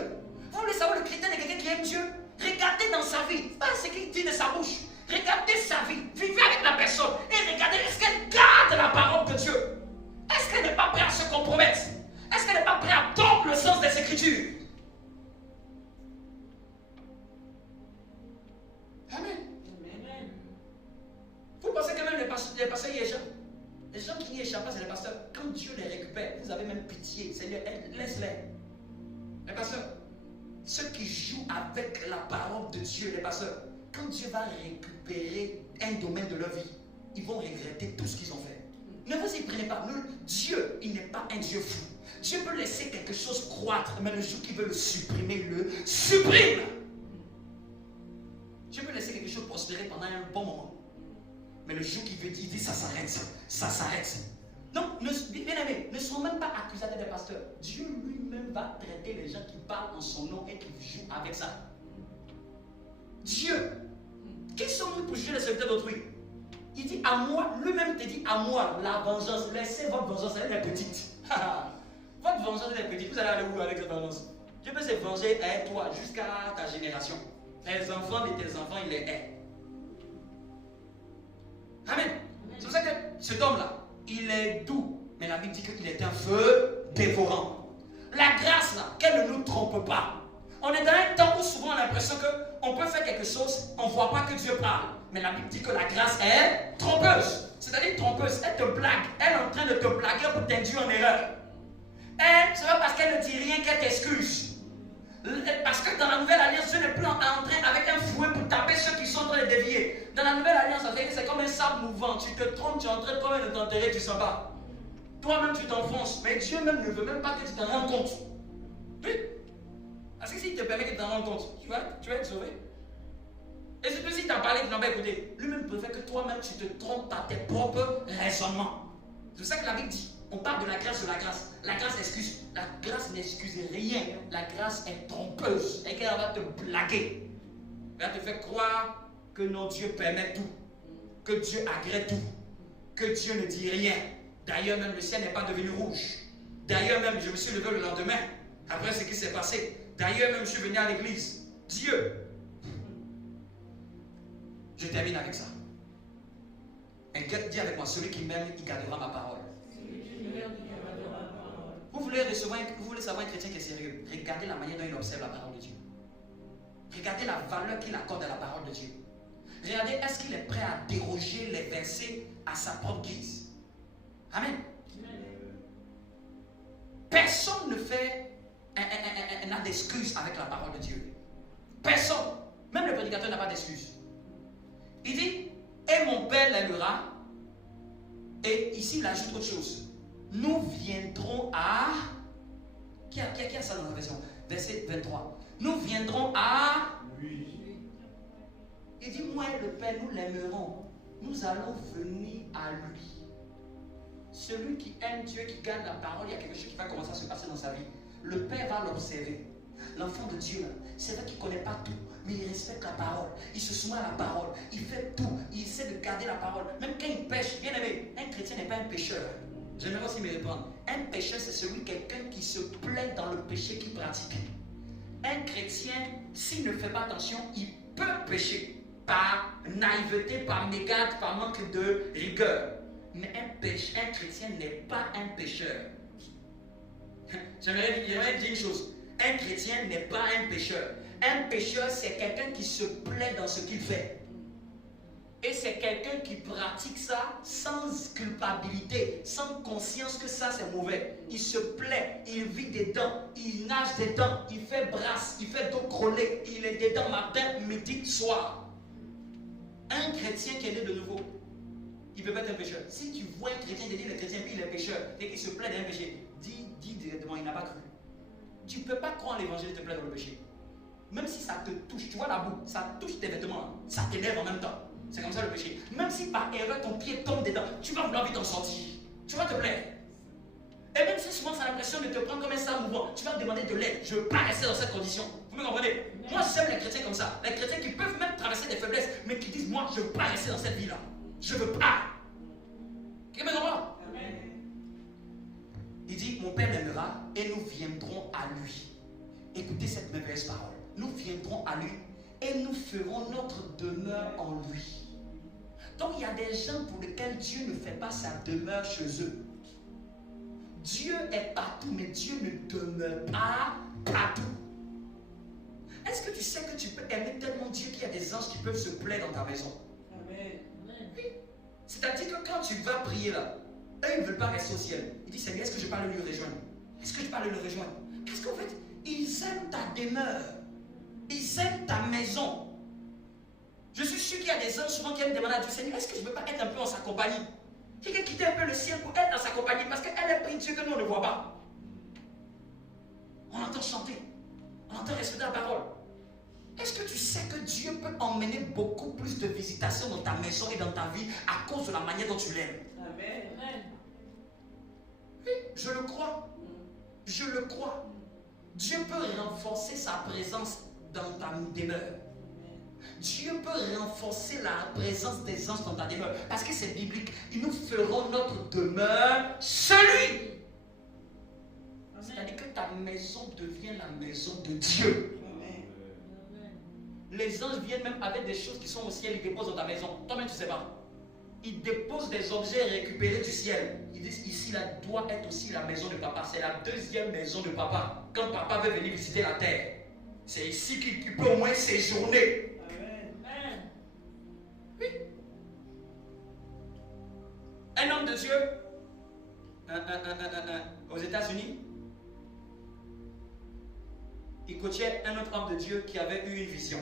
Vous voulez savoir le critère de quelqu'un qui aime Dieu? Regardez dans sa vie, pas ce qu'il dit de sa bouche. Regardez sa vie, vivez avec la personne et regardez, est-ce qu'elle garde la parole de Dieu? Est-ce qu'elle n'est pas prête à se compromettre? Est-ce qu'elle n'est pas prête à tordre le sens des Écritures? Amen. Amen. pitié. Seigneur, laisse-les. Les pasteurs, ceux qui jouent avec la parole de Dieu, les pasteurs, quand Dieu va récupérer un domaine de leur vie, ils vont regretter tout ce qu'ils ont fait. Ne vous y prenez pas. Dieu, il n'est pas un Dieu fou. Dieu peut laisser quelque chose croître, mais le jour qu'il veut le supprimer, il le supprime. Dieu peut laisser quelque chose prospérer pendant un bon moment. Mais le jour qu'il veut dire, il dit ça s'arrête, ça s'arrête. Non, bien aimé, ne soyons même pas accusateurs des pasteurs. Dieu lui-même va traiter les gens qui parlent en son nom et qui jouent avec ça. Dieu, qui sommes-nous pour juger les serviteurs d'autrui? Il dit à moi, lui-même te dit à moi, la vengeance, laissez votre vengeance, elle est petite. Votre vengeance elle est petite, vous allez aller où avec cette vengeance? Dieu peut se venger à toi jusqu'à ta génération. Les enfants de tes enfants, il les hait. Amen. C'est pour ça que cet homme-là, il est doux, mais la Bible dit qu'il est un feu dévorant. La grâce là, qu'elle ne nous trompe pas. On est dans un temps où souvent on a l'impression qu'on peut faire quelque chose, on ne voit pas que Dieu parle. Mais la Bible dit que la grâce est trompeuse. C'est-à-dire trompeuse, elle te blague, elle est en train de te blaguer pour t'induire en erreur. Elle, c'est pas parce qu'elle ne dit rien qu'elle t'excuse. Parce que dans la nouvelle alliance, Dieu n'est plus en train avec un fouet pour taper ceux qui sont en train de dévier. Dans la nouvelle alliance, c'est comme un sable mouvant. Tu te trompes, tu es en train toi-même de t'enterrer, tu ne sens pas. Toi-même, tu t'enfonces. Mais Dieu même ne veut même pas que tu t'en rendes compte. Oui. Parce que s'il te permet que tu t'en rendes compte, tu vas être sauvé. Et surtout si tu as parlé, tu n'as pas écouté. Lui-même préfère que toi-même, tu te trompes par tes propres raisonnements. C'est ça que la Bible dit. On parle de la grâce de la grâce. La grâce excuse. La grâce n'excuse rien. La grâce est trompeuse. Et qu'elle va te blaguer. Elle va te faire croire que non, Dieu permet tout. Que Dieu agrée tout. Que Dieu ne dit rien. D'ailleurs, même le ciel n'est pas devenu rouge. D'ailleurs, même je me suis levé le lendemain. Après ce qui s'est passé. D'ailleurs, même je suis venu à l'église. Dieu. Je termine avec ça. Et dis avec moi, celui qui m'aime, il gardera ma parole. Vous voulez savoir un chrétien qui est sérieux? Regardez la manière dont il observe la parole de Dieu. Regardez la valeur qu'il accorde à la parole de Dieu. Regardez, est-ce qu'il est prêt à déroger les versets à sa propre guise? Amen. Personne ne fait n'a d'excuse avec la parole de Dieu. Personne. Même le prédicateur n'a pas d'excuse. Il dit, et mon Père l'aimera. Et ici, il ajoute autre chose. Nous viendrons à... Qui a ça dans la version? Verset 23. Nous viendrons à... Il dit, moi et le Père, nous l'aimerons. Nous allons venir à lui. Celui qui aime Dieu, qui garde la parole, il y a quelque chose qui va commencer à se passer dans sa vie. Le Père va l'observer. L'enfant de Dieu, c'est vrai qu'il ne connaît pas tout, mais il respecte la parole. Il se soumet à la parole. Il fait tout. Il essaie de garder la parole. Même quand il pêche, bien aimé, un chrétien n'est pas un pécheur. J'aimerais aussi me répondre. Un pécheur, c'est quelqu'un qui se plaît dans le péché qu'il pratique. Un chrétien, s'il ne fait pas attention, il peut pécher par naïveté, par mégarde, par manque de rigueur. Mais un chrétien n'est pas un pécheur. J'aimerais dire une chose. Un chrétien n'est pas un pécheur. Un pécheur, c'est quelqu'un qui se plaît dans ce qu'il fait. Et c'est quelqu'un qui pratique ça sans culpabilité, sans conscience que ça c'est mauvais. Il se plaît, il vit dedans, il nage dedans, il fait brasse, il fait dos crôlé, il est dedans matin, midi, soir. Un chrétien qui est né de nouveau, il peut pas être un pécheur. Si tu vois un chrétien te dire le chrétien puis il est pécheur et qu'il se plaît d'un péché, dis directement, il n'a pas cru. Tu ne peux pas croire l'évangile te plaît dans le péché. Même si ça te touche, tu vois la boue, ça touche tes vêtements, ça t'énerve en même temps. C'est comme ça le péché. Même si par erreur ton pied tombe dedans, tu vas vouloir vite en sortir. Tu vas te plaire. Et même si souvent ça a l'impression de te prendre comme un sale mouvement, tu vas te demander de l'aide. Je ne veux pas rester dans cette condition. Vous me comprenez? Moi j'aime les chrétiens comme ça. Les chrétiens qui peuvent même traverser des faiblesses, mais qui disent moi je ne veux pas rester dans cette vie-là. Je ne veux pas. Qui me comprend? Il dit mon Père l'aimera et nous viendrons à lui. Écoutez cette merveilleuse parole. Nous viendrons à lui et nous ferons notre demeure en lui. Donc il y a des gens pour lesquels Dieu ne fait pas sa demeure chez eux. Dieu est partout, mais Dieu ne demeure pas partout. Est-ce que tu sais que tu peux aimer tellement Dieu qu'il y a des anges qui peuvent se plaire dans ta maison? Amen. Oui. C'est-à-dire que quand tu vas prier là, eux ils ne veulent pas rester au ciel. Ils disent Seigneur, est-ce que je peux aller lui rejoindre? peux aller le rejoindre. Parce qu'en fait, ils aiment ta demeure. Ils aiment ta maison. Je suis sûr qu'il y a des gens souvent qui aiment demander à Dieu, Seigneur, est-ce que je ne peux pas être un peu en sa compagnie? Quelqu'un quitter un peu le ciel pour être dans sa compagnie parce qu'elle est pris Dieu que nous on ne voit pas. On entend chanter. On entend respecter la parole. Est-ce que tu sais que Dieu peut emmener beaucoup plus de visitations dans ta maison et dans ta vie à cause de la manière dont tu l'aimes? Amen. Oui, je le crois. Je le crois. Dieu peut renforcer sa présence dans ta demeure. Dieu peut renforcer la présence des anges dans ta demeure. Parce que c'est biblique. Nous ferons notre demeure chez lui. C'est-à-dire que ta maison devient la maison de Dieu. Les anges viennent même avec des choses qui sont au ciel, ils déposent dans ta maison. Toi-même, tu ne sais pas. Ils déposent des objets récupérés du ciel. Ils disent ici, là, doit être aussi la maison de papa. C'est la deuxième maison de papa. Quand papa veut venir visiter la terre, c'est ici qu'il peut au moins séjourner. Amen. Oui. Un homme de Dieu aux États-Unis, il coachait un autre homme de Dieu qui avait eu une vision.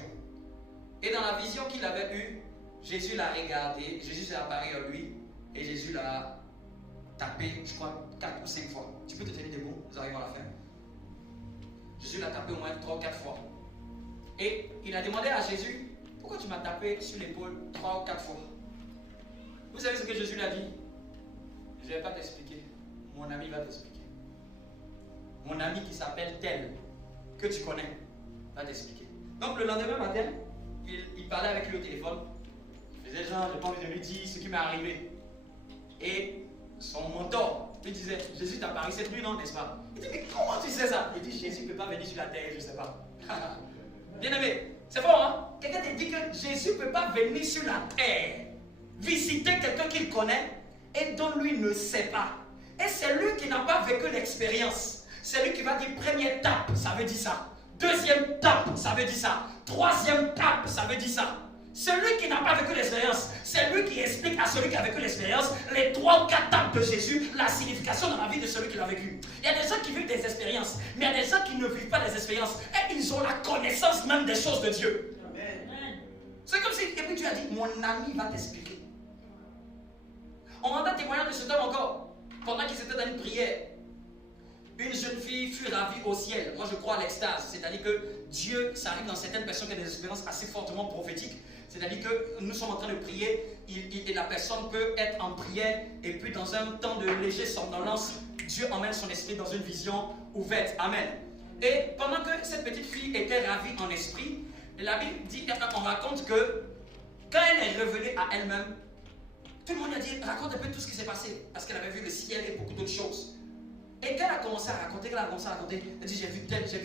Et dans la vision qu'il avait eue, Jésus l'a regardé, Jésus s'est apparu à lui et Jésus l'a tapé, je crois, 4 ou 5 fois. Tu peux te tenir debout, nous arrivons à la fin. Jésus l'a tapé au moins 3 ou 4 fois. Et il a demandé à Jésus, pourquoi tu m'as tapé sur l'épaule 3 ou 4 fois? Vous savez ce que Jésus lui a dit? Je ne vais pas t'expliquer, mon ami va t'expliquer. Mon ami qui s'appelle tel, que tu connais, va t'expliquer. Donc le lendemain matin, il parlait avec lui au téléphone. Il faisait genre, j'ai pas envie de lui dire ce qui m'est arrivé. Et son mentor lui disait, Jésus t'a apparu cette nuit, non, n'est-ce pas? Il dit, mais comment tu sais ça? Il dit, Jésus ne peut pas venir sur la terre, je ne sais pas. Bien aimé, c'est fort, hein? Quelqu'un te dit que Jésus ne peut pas venir sur la terre, visiter quelqu'un qu'il connaît et dont lui ne sait pas. Et c'est lui qui n'a pas vécu l'expérience. C'est lui qui va dire première tape, ça veut dire ça. Deuxième tape, ça veut dire ça. Troisième tape, ça veut dire ça. Celui qui n'a pas vécu l'expérience, c'est lui qui explique à celui qui a vécu l'expérience les 3 ou 4 tapes de Jésus, la signification dans la vie de celui qui l'a vécu. Il y a des gens qui vivent des expériences, mais il y a des gens qui ne vivent pas des expériences. Et ils ont la connaissance même des choses de Dieu. Amen. C'est comme si, et puis tu as dit, mon ami va t'expliquer. On entend témoignage de cet homme encore, pendant qu'il était dans une prière. Une jeune fille fut ravie au ciel. Moi, je crois à l'extase. C'est-à-dire que Dieu, ça arrive dans certaines personnes qui ont des expériences assez fortement prophétiques. C'est-à-dire que nous sommes en train de prier et la personne peut être en prière et puis dans un temps de léger somnolence, Dieu emmène son esprit dans une vision ouverte. Amen. Et pendant que cette petite fille était ravie en esprit, la Bible dit, on raconte que quand elle est revenue à elle-même, tout le monde a dit, raconte un peu tout ce qui s'est passé. Parce qu'elle avait vu le ciel et beaucoup d'autres choses. Et quand elle a commencé à raconter, elle dit, j'ai vu tel. Et puis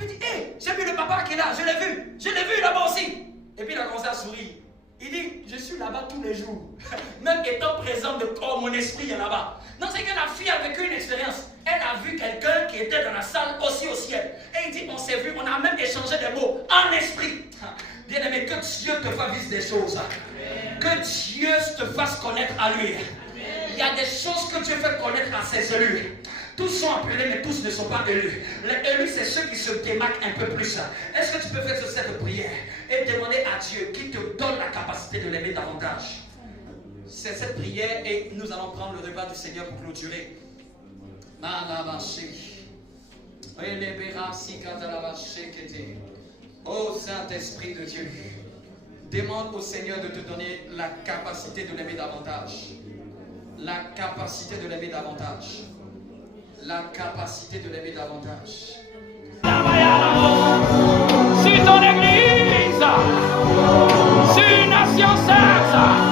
elle dit, hé, j'ai vu le papa qui est là, je l'ai vu là-bas aussi. Et puis il a commencé à sourire. Il dit, je suis là-bas tous les jours. Même étant présent de corps, mon esprit est là-bas. Non, c'est que la fille a vécu une expérience. Elle a vu quelqu'un qui était dans la salle aussi au ciel. Et il dit, on s'est vu, on a même échangé des mots en esprit. Bien aimé, que Dieu te fasse vivre des choses. Que Dieu te fasse connaître à lui. Il y a des choses que Dieu fait connaître à ses élus. Tous sont appelés, mais tous ne sont pas élus. Les élus, c'est ceux qui se démarquent un peu plus. Est-ce que tu peux faire cette prière et demander à Dieu qui te donne la capacité de l'aimer davantage? C'est cette prière et nous allons prendre le repas du Seigneur pour clôturer. Oh Saint-Esprit de Dieu, demande au Seigneur de te donner la capacité de l'aimer davantage. La capacité de l'aimer davantage. La capacité de l'aimer davantage. Sur ton église, sur une nation sainte.